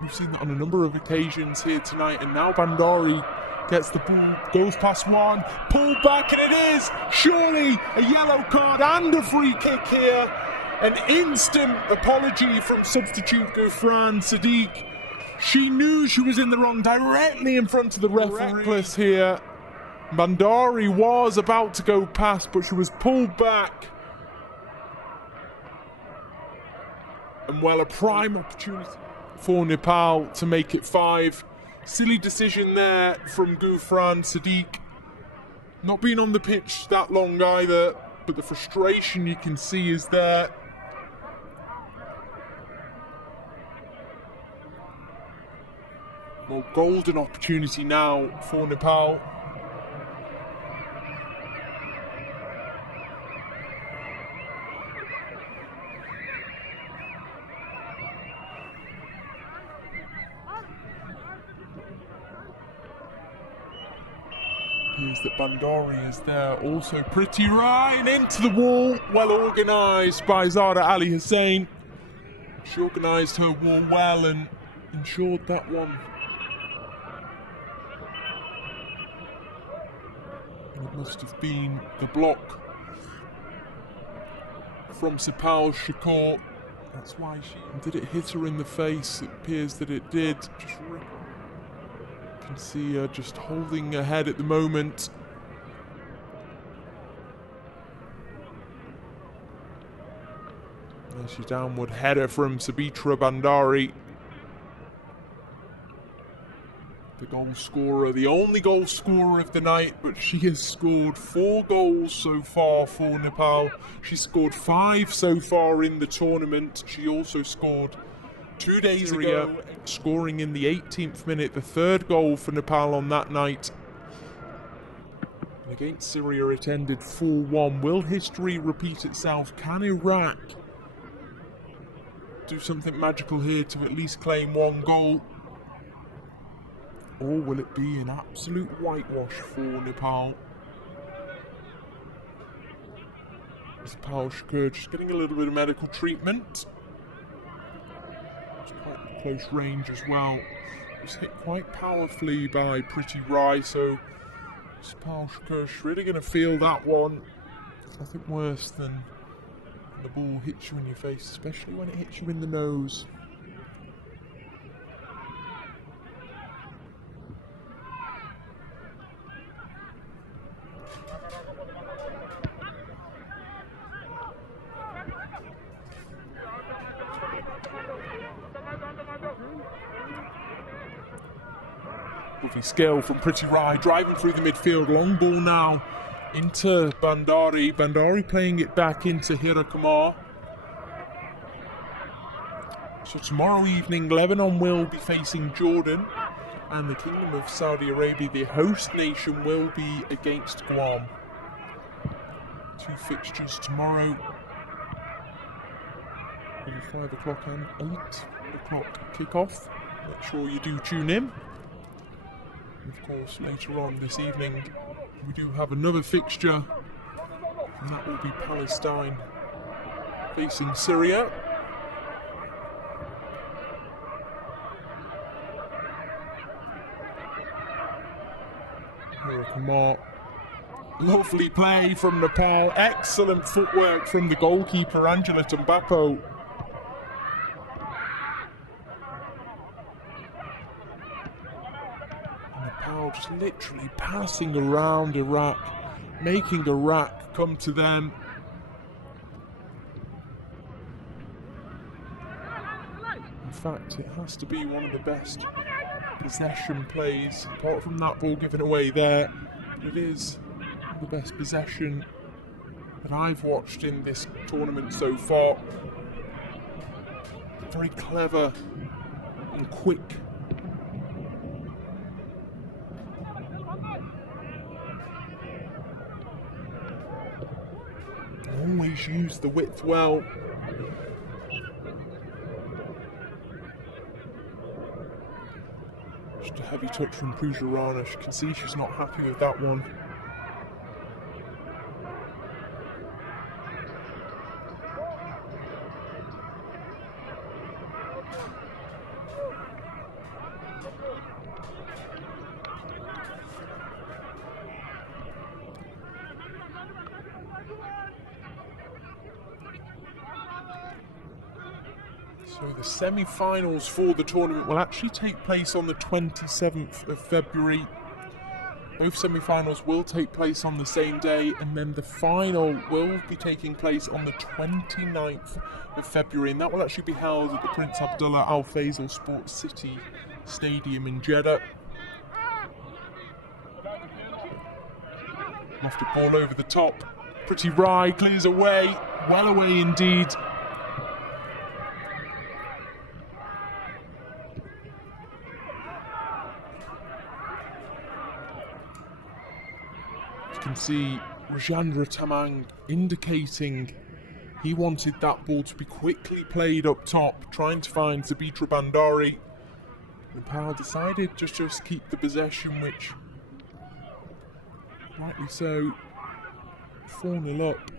We've seen that on a number of occasions here tonight, and now Bandari gets the ball, goes past one, pulled back, and it is surely a yellow card and a free kick here. An instant apology from substitute Gufran Sadiq. She knew she was in the wrong, directly in front of the referee. Reckless here. Bandari was about to go past, but she was pulled back. And well, a prime opportunity for Nepal to make it 5. Silly decision there from Gufran Sadiq. Not being on the pitch that long either, but the frustration you can see is there. Well, golden opportunity now for Nepal. Appears that Bandari is there. Also pretty right into the wall. Well organised by Zara Ali Hussein. She organised her wall well and ensured that one. It must have been the block from Sepal Shakur. That's why she... Did it hit her in the face? It appears that it did. You can see her just holding her head at the moment. There's your downward header from Sabitra Bandari. The goal scorer, the only goal scorer of the night, but she has scored 4 goals so far for Nepal. She scored 5 so far in the tournament. She also scored 2 days ago, scoring in the 18th minute, the 3rd goal for Nepal on that night. And against Syria it ended 4-1. Will history repeat itself? Can Iraq do something magical here to at least claim 1 goal? Or will it be an absolute whitewash for Nepal? Sepal Shakur just getting a little bit of medical treatment. It's quite close range as well. It was hit quite powerfully by Pretty Rai, so Sepal Shakur's really going to feel that one. There's nothing worse than when the ball hits you in your face, especially when it hits you in the nose. Lovely skill from Pretty Rai, driving through the midfield. Long ball now into Bandari. Bandari playing it back into Hirakamar. So tomorrow evening, Lebanon will be facing Jordan, and the Kingdom of Saudi Arabia, the host nation, will be against Guam. 2 fixtures tomorrow, either 5 o'clock and 8 o'clock kickoff. Make sure you do tune in. And of course, later on this evening, we do have another fixture, and that will be Palestine facing Syria. Kumar. Lovely play from Nepal. Excellent footwork from the goalkeeper, Angela Tambapo. Nepal just literally passing around Iraq, making Iraq come to them. In fact, it has to be one of the best possession plays, apart from that ball given away there. It is the best possession that I've watched in this tournament so far. Very clever and quick. Always use the width well. Just a heavy touch from Pujarana. As you can see, she's not happy with that one. So the semi-finals for the tournament will actually take place on the 27th of February. Both semi-finals will take place on the same day, and then the final will be taking place on the 29th of February, and that will actually be held at the Prince Abdullah Al Faisal Sports City Stadium in Jeddah. Lofted ball over the top. Pretty Rai clears away. Well away indeed. You can see Rajendra Tamang indicating he wanted that ball to be quickly played up top, trying to find Zabitra Bandari. Nepal decided to just keep the possession, which, rightly so, 4-0 up.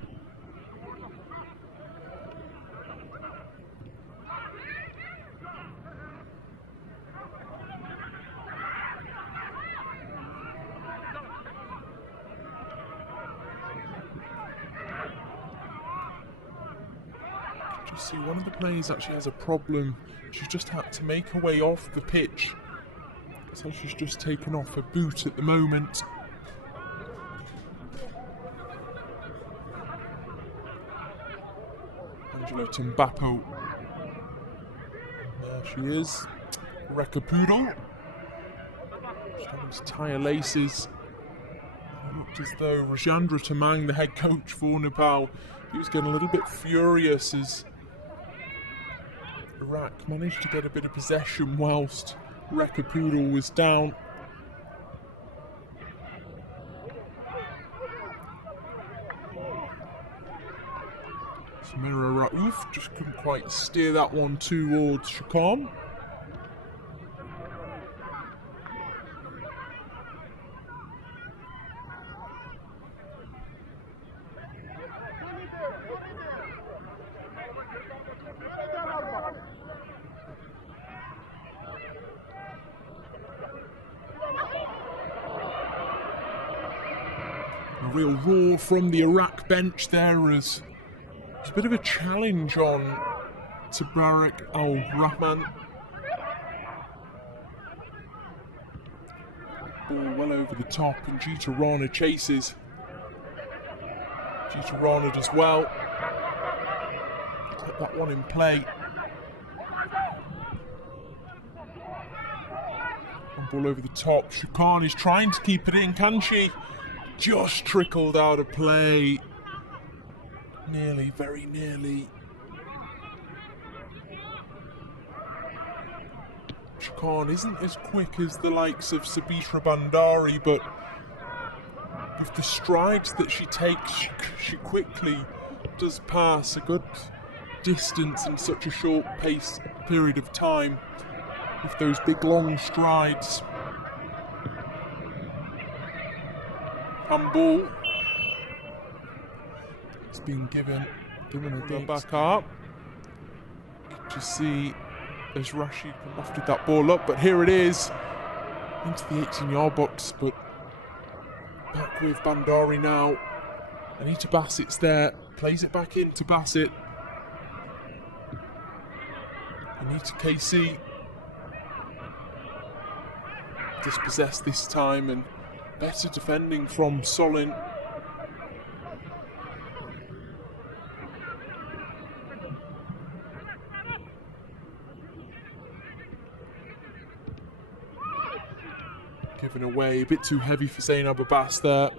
See, one of the players actually has a problem. She's just had to make her way off the pitch, so she's just taken off her boot at the moment. Angela Tambapo. There she is. Rekapoodle. She's having to tie her laces. It looked as though Rajendra Tamang, the head coach for Nepal, he was getting a little bit furious as Iraq managed to get a bit of possession whilst Rekapoodle was down. Samira Raouf just couldn't quite steer that one towards Shakam. A real roar from the Iraq bench there as there's a bit of a challenge on Tabarak Al-Rahman. Ball well over the top, and Jita Rana chases. Jita Rana does well. Kept that one in play. And ball over the top. Shukan is trying to keep it in, can she? Just trickled out of play. Nearly, very nearly. Khan isn't as quick as the likes of Sabitra Bandari, but with the strides that she takes, she quickly does pass a good distance in such a short pace period of time with those big long strides. Handball. It's been given a back up. You can just see as Rashid lofted that ball up, but here it is into the 18-yard box, but back with Bandari now. Anita Bassett's there, plays it back in to Bassett. Anita KC dispossessed this time, and better defending from Solin. Given away, a bit too heavy for Zainab Abbas there.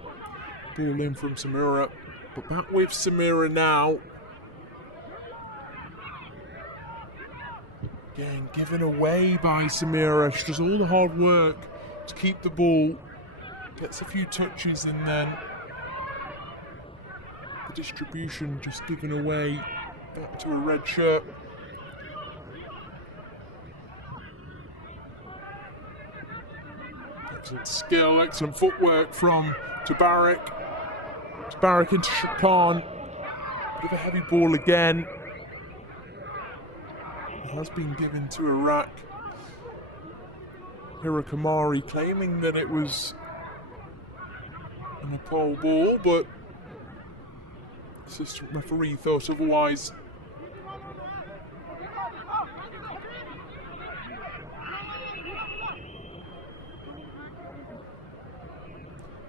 Ball in from Samira, but back with Samira now. Again, given away by Samira. She does all the hard work to keep the ball. Gets a few touches and then the distribution just given away back to a red shirt. Excellent skill, excellent footwork from Tabarak. Tabarak into Shakan. Bit of a heavy ball again. It has been given to Iraq. Hira Kamari claiming that it was a Nepal ball, but assistant referee thought otherwise.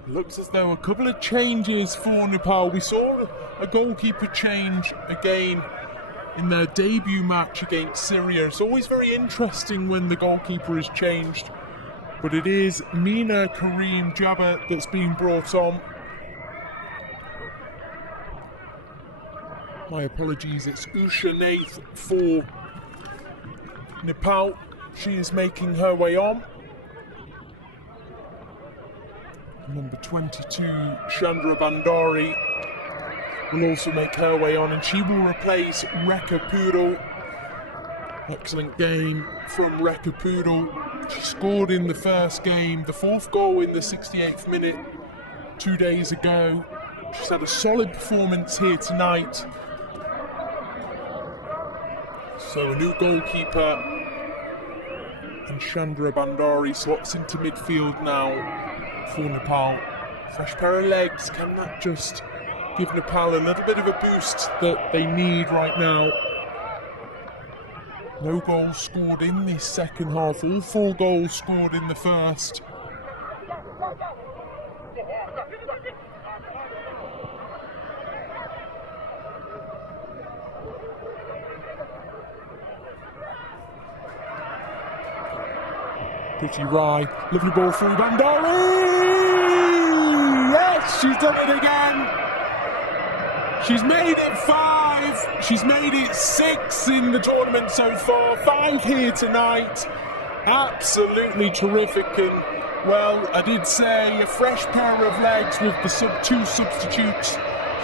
Looks as though a couple of changes for Nepal. We saw a goalkeeper change again in their debut match against Syria. It's always very interesting when the goalkeeper is changed, but it is Mina Karim Jabba that's been brought on. My apologies, it's Usha Nath for Nepal. She is making her way on. Number 22, Chandra Bandari, will also make her way on, and she will replace Rekha Poodle. Excellent game from Rekha Poodle. She scored in the first game, the fourth goal in the 68th minute 2 days ago. She's had a solid performance here tonight. So a new goalkeeper, and Chandra Bandari slots into midfield now for Nepal. Fresh pair of legs, can that just give Nepal a little bit of a boost that they need right now? No goals scored in this second half, all 4 goals scored in the first. Pretty Rai, lovely ball through Bandari! Yes, she's done it again! She's made it 5, she's made it 6 in the tournament so far, 5 here tonight. Absolutely terrific, and well, I did say a fresh pair of legs with the 2 substitutes,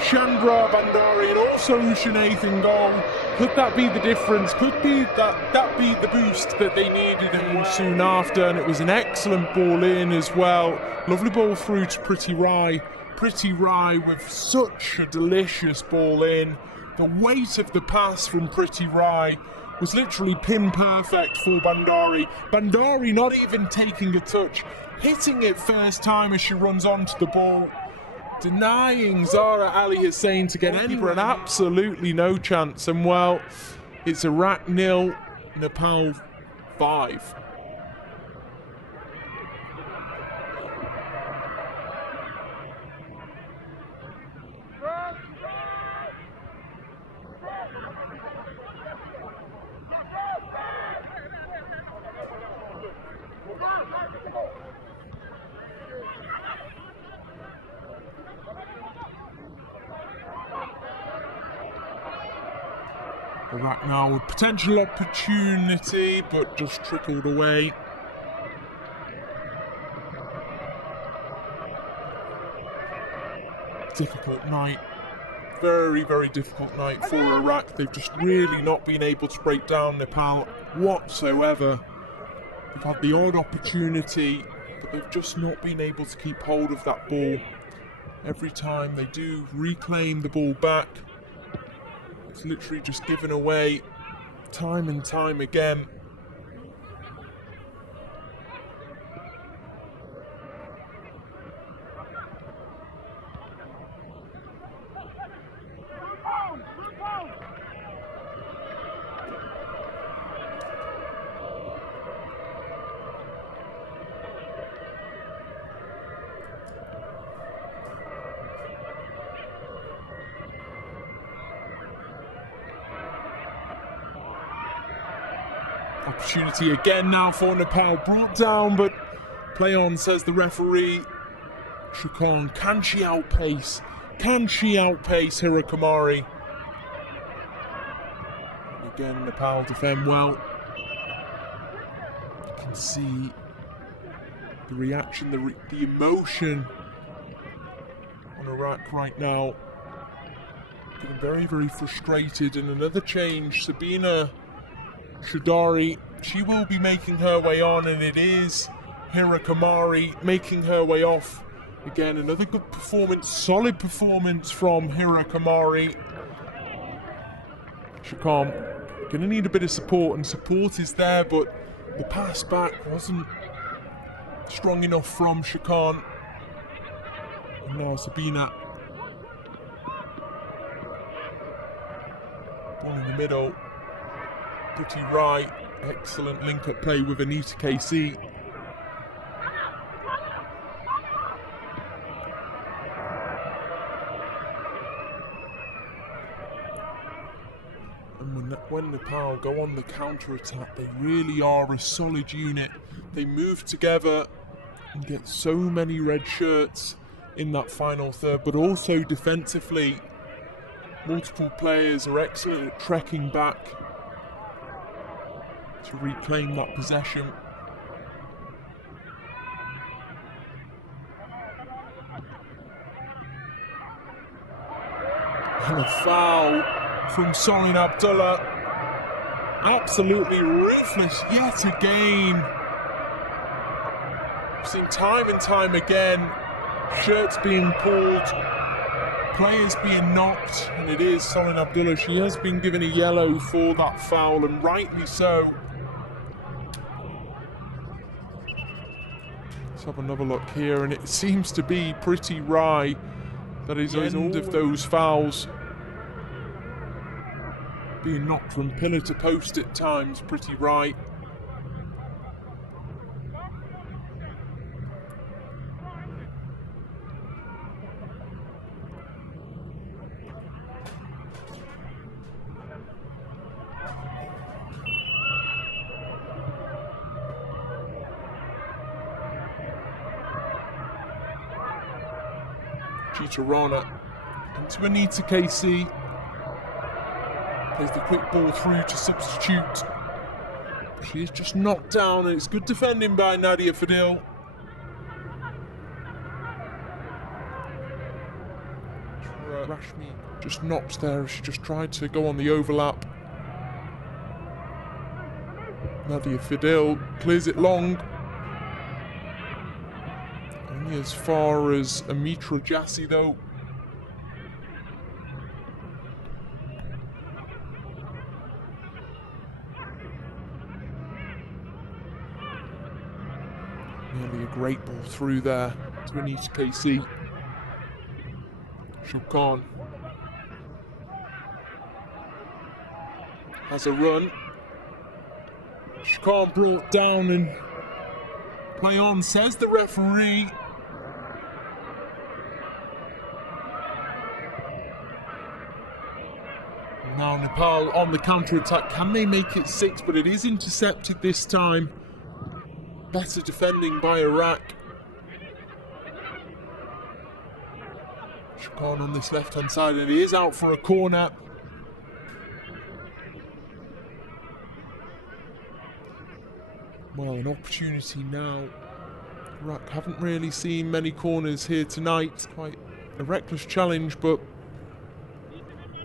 Chandra Bandari and also Usha Nath in goal. Could that be the difference? Could be that be the boost that they needed, and soon after, and it was an excellent ball in as well. Lovely ball through to Pretty Rai. Pretty Rai with such a delicious ball in. The weight of the pass from Pretty Rai was literally pin perfect for Bandari. Bandari not even taking a touch, hitting it first time as she runs onto the ball, denying Zara Ali Hussein to get anywhere, and absolutely no chance. And well, it's Iraq 0, Nepal 5. Iraq now with potential opportunity, but just trickled away. Difficult night. Very, very difficult night for Iraq. They've just really not been able to break down Nepal whatsoever. They've had the odd opportunity, but they've just not been able to keep hold of that ball. Every time they do reclaim the ball back, it's literally just given away time and time again. Opportunity again now for Nepal, brought down, but play on, says the referee. Shukon, can she outpace? Can she outpace Hirakamari? Again, Nepal defend well. You can see the reaction, the emotion on Iraq right now. Getting very, very frustrated. And another change, Sabina Shadari, she will be making her way on, and it is Hirakamari making her way off. Again, another good performance, solid performance from Hirakamari. Shakam going to need a bit of support, and support is there, but the pass back wasn't strong enough from Shakan. And now Sabina. Ball in the middle. Pretty right. Excellent link-up play with Anita KC. And when Nepal go on the counter-attack, they really are a solid unit. They move together and get so many red shirts in that final third, but also defensively, multiple players are excellent at trekking back to reclaim that possession. And a foul from Solin Abdullah. Absolutely ruthless yet again. We've seen time and time again, shirts being pulled, players being knocked, and it is Solin Abdullah. She has been given a yellow for that foul, and rightly so. Let's have another look here, and it seems to be Pretty Rye that is the end of those fouls. Being knocked from pillar to post at times, Pretty Rye. Chitarana into Anita KC. Plays the quick ball through to substitute. She is just knocked down, and it's good defending by Nadia Fadil. Rashmi just knocks there. She just tried to go on the overlap. Nadia Fadil clears it long. Only as far as Amitra Jassi though. Nearly a great ball through there to Anita KC. Shukon has a run. Shukon brought down, and play on, says the referee. Now Nepal on the counter-attack. Can they make it 6? But it is intercepted this time. Better defending by Iraq. Shukon on this left-hand side, and he is out for a corner. Well, an opportunity now. Iraq haven't really seen many corners here tonight. Quite a reckless challenge, but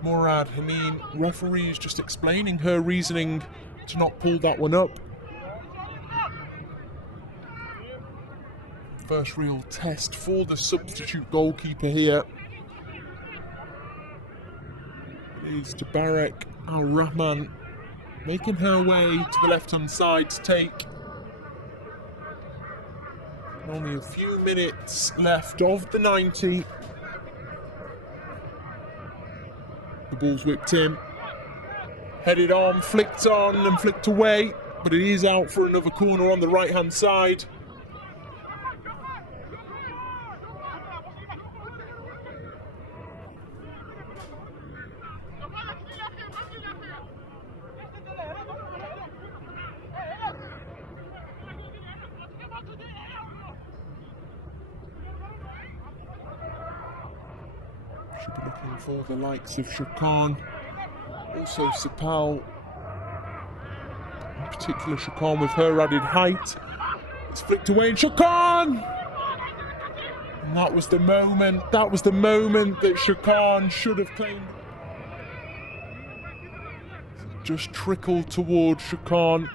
Murad Hameen, referee, is just explaining her reasoning to not pull that one up. First real test for the substitute goalkeeper here. Is Tabarek Al-Rahman making her way to the left-hand side to take. Only a few minutes left of the 90. The ball's whipped in. Headed on, flicked on and flicked away, but it is out for another corner on the right-hand side. Should be looking for the likes of Shakan, also Sepal. In particular, Shakan with her added height. It's flicked away, and Shakan! And that was the moment that Shakan should have claimed. Just trickled towards Shakan.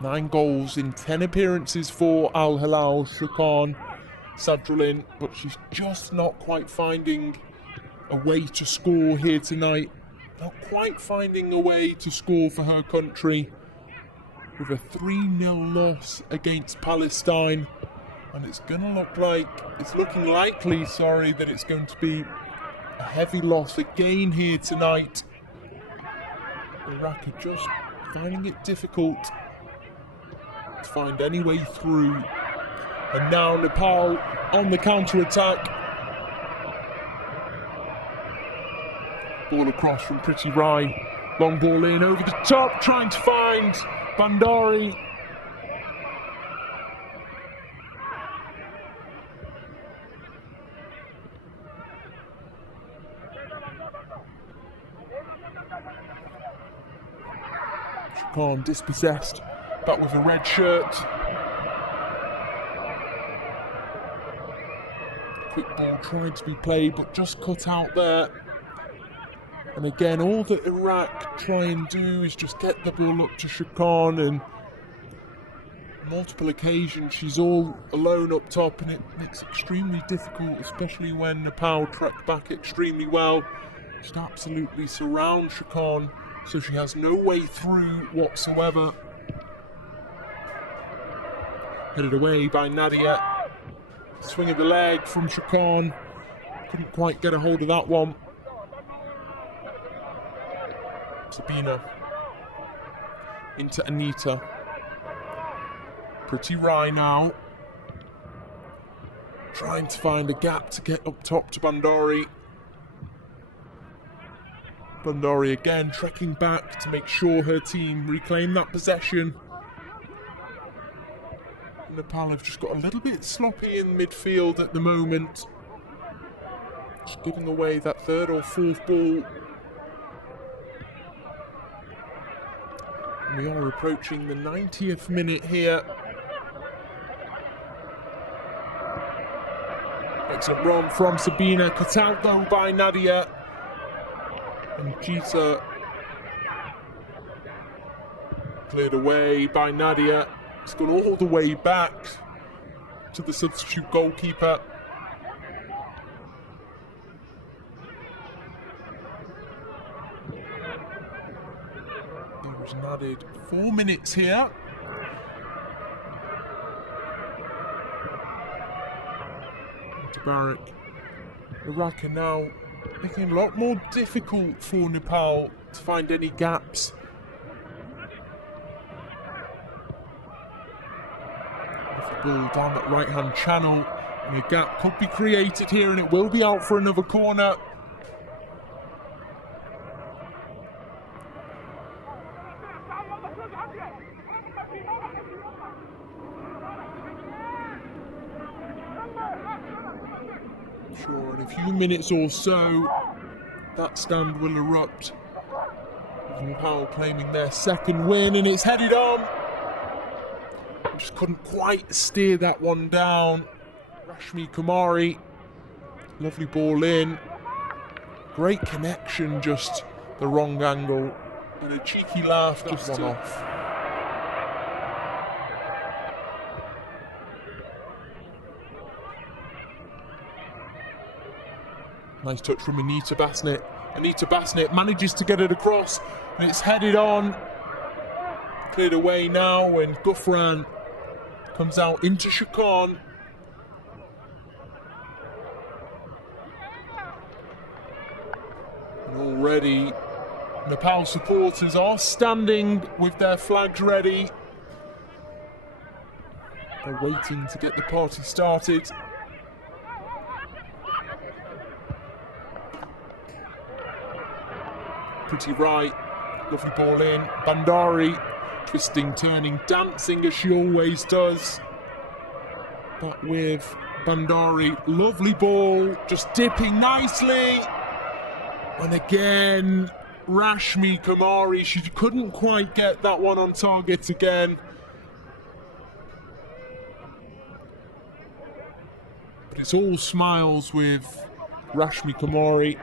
9 goals in 10 appearances for Al Hilal, Shakan Sadrullin, but she's just not quite finding a way to score here tonight. Not quite finding a way to score for her country, with a 3-0 loss against Palestine, and it's looking likely, that it's going to be a heavy loss again here tonight. Iraq are just finding it difficult to find any way through. And now Nepal on the counter-attack. Ball across from Pretty Rai. Long ball in, over the top, trying to find Bandari. Shakan dispossessed, but with a red shirt. Quick ball trying to be played, but just cut out there. And again, all that Iraq try and do is just get the ball up to Shakan, and on multiple occasions she's all alone up top, and it makes it extremely difficult, especially when Nepal track back extremely well. Just absolutely surround Shakan, so she has no way through whatsoever. Headed away by Nadia. Swing of the leg from Shakan. Couldn't quite get a hold of that one. Sabina into Anita. Pretty Rai now. Trying to find a gap to get up top to Bandari. Bandari again trekking back to make sure her team reclaim that possession. Nepal have just got a little bit sloppy in midfield at the moment. Just giving away that 3rd or 4th ball. And we are approaching the 90th minute here. Excellent run from Sabina, cut out though by Nadia. And Jita cleared away by Nadia. It's gone all the way back to the substitute goalkeeper. There was an added 4 minutes here. Tabarek. Iraq are now making it a lot more difficult for Nepal to find any gaps. Ball down that right-hand channel, and a gap could be created here, and it will be out for another corner. I'm sure in a few minutes or so, that stand will erupt. Nepal claiming their second win, and it's headed on. Just couldn't quite steer that one down. Rashmi Kumari, lovely ball in. Great connection, just the wrong angle. And a cheeky laugh, just one off. Nice touch from Anita Basnet. Anita Basnet manages to get it across, and it's headed on. Cleared away now when Gufran comes out into Shakon. And already Nepal supporters are standing with their flags ready. They're waiting to get the party started. Pretty right, lovely ball in. Bandari, twisting, turning, dancing as she always does. But with Bandari, lovely ball, just dipping nicely. And again, Rashmi Kumari, she couldn't quite get that one on target again. But it's all smiles with Rashmi Kumari.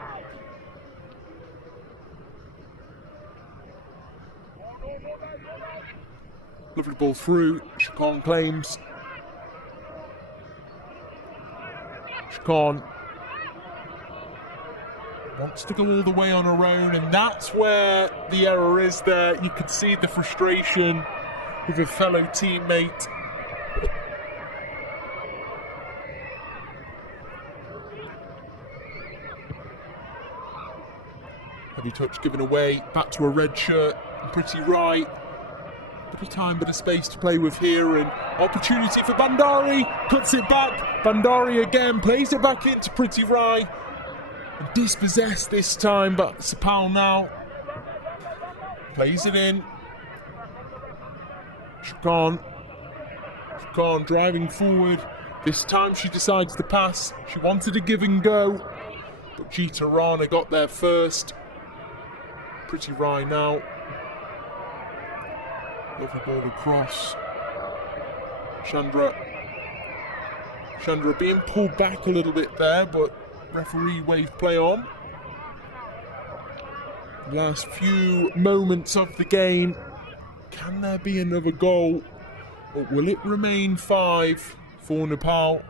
Lovely ball through. Shakon claims. Shakon wants to go all the way on her own, and that's where the error is there. You could see the frustration with a fellow teammate. Heavy touch given away. Back to a red shirt. Pretty right. Little time, bit of space to play with here, and opportunity for Bandari, cuts it back. Bandari again plays it back into Pretty Rai, and dispossessed this time, but Sapal now plays it in. Shakon driving forward. This time she decides to pass. She wanted to give and go, but Jeeta Rana got there first. Pretty Rai now. Lovely ball across. Chandra being pulled back a little bit there, but referee waved play on. Last few moments of the game. Can there be another goal? Or will it remain 5 for Nepal?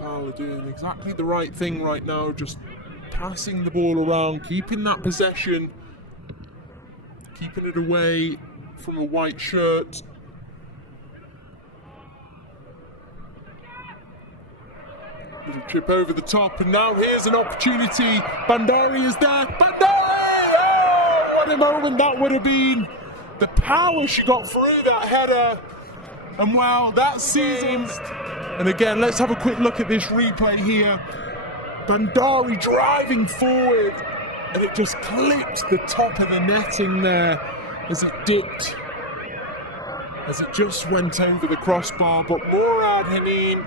Are doing exactly the right thing right now, just passing the ball around, keeping that possession, keeping it away from a white shirt. Little chip over the top, and now here's an opportunity. Bandari is there. Bandari! Oh, what a moment that would have been. The power she got through that header. And wow, that seasoned. And again, let's have a quick look at this replay here. Bandari driving forward, and it just clipped the top of the netting there as it dipped, as it just went over the crossbar. But Murad Hanin,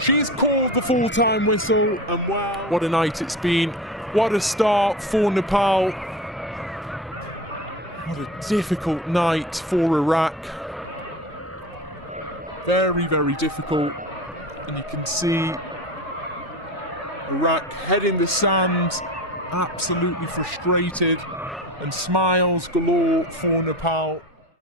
she's called the full-time whistle, and wow, what a night it's been. What a start for Nepal. What a difficult night for Iraq. Very, very difficult, and you can see Iraq head in the sand, absolutely frustrated, and smiles galore for Nepal.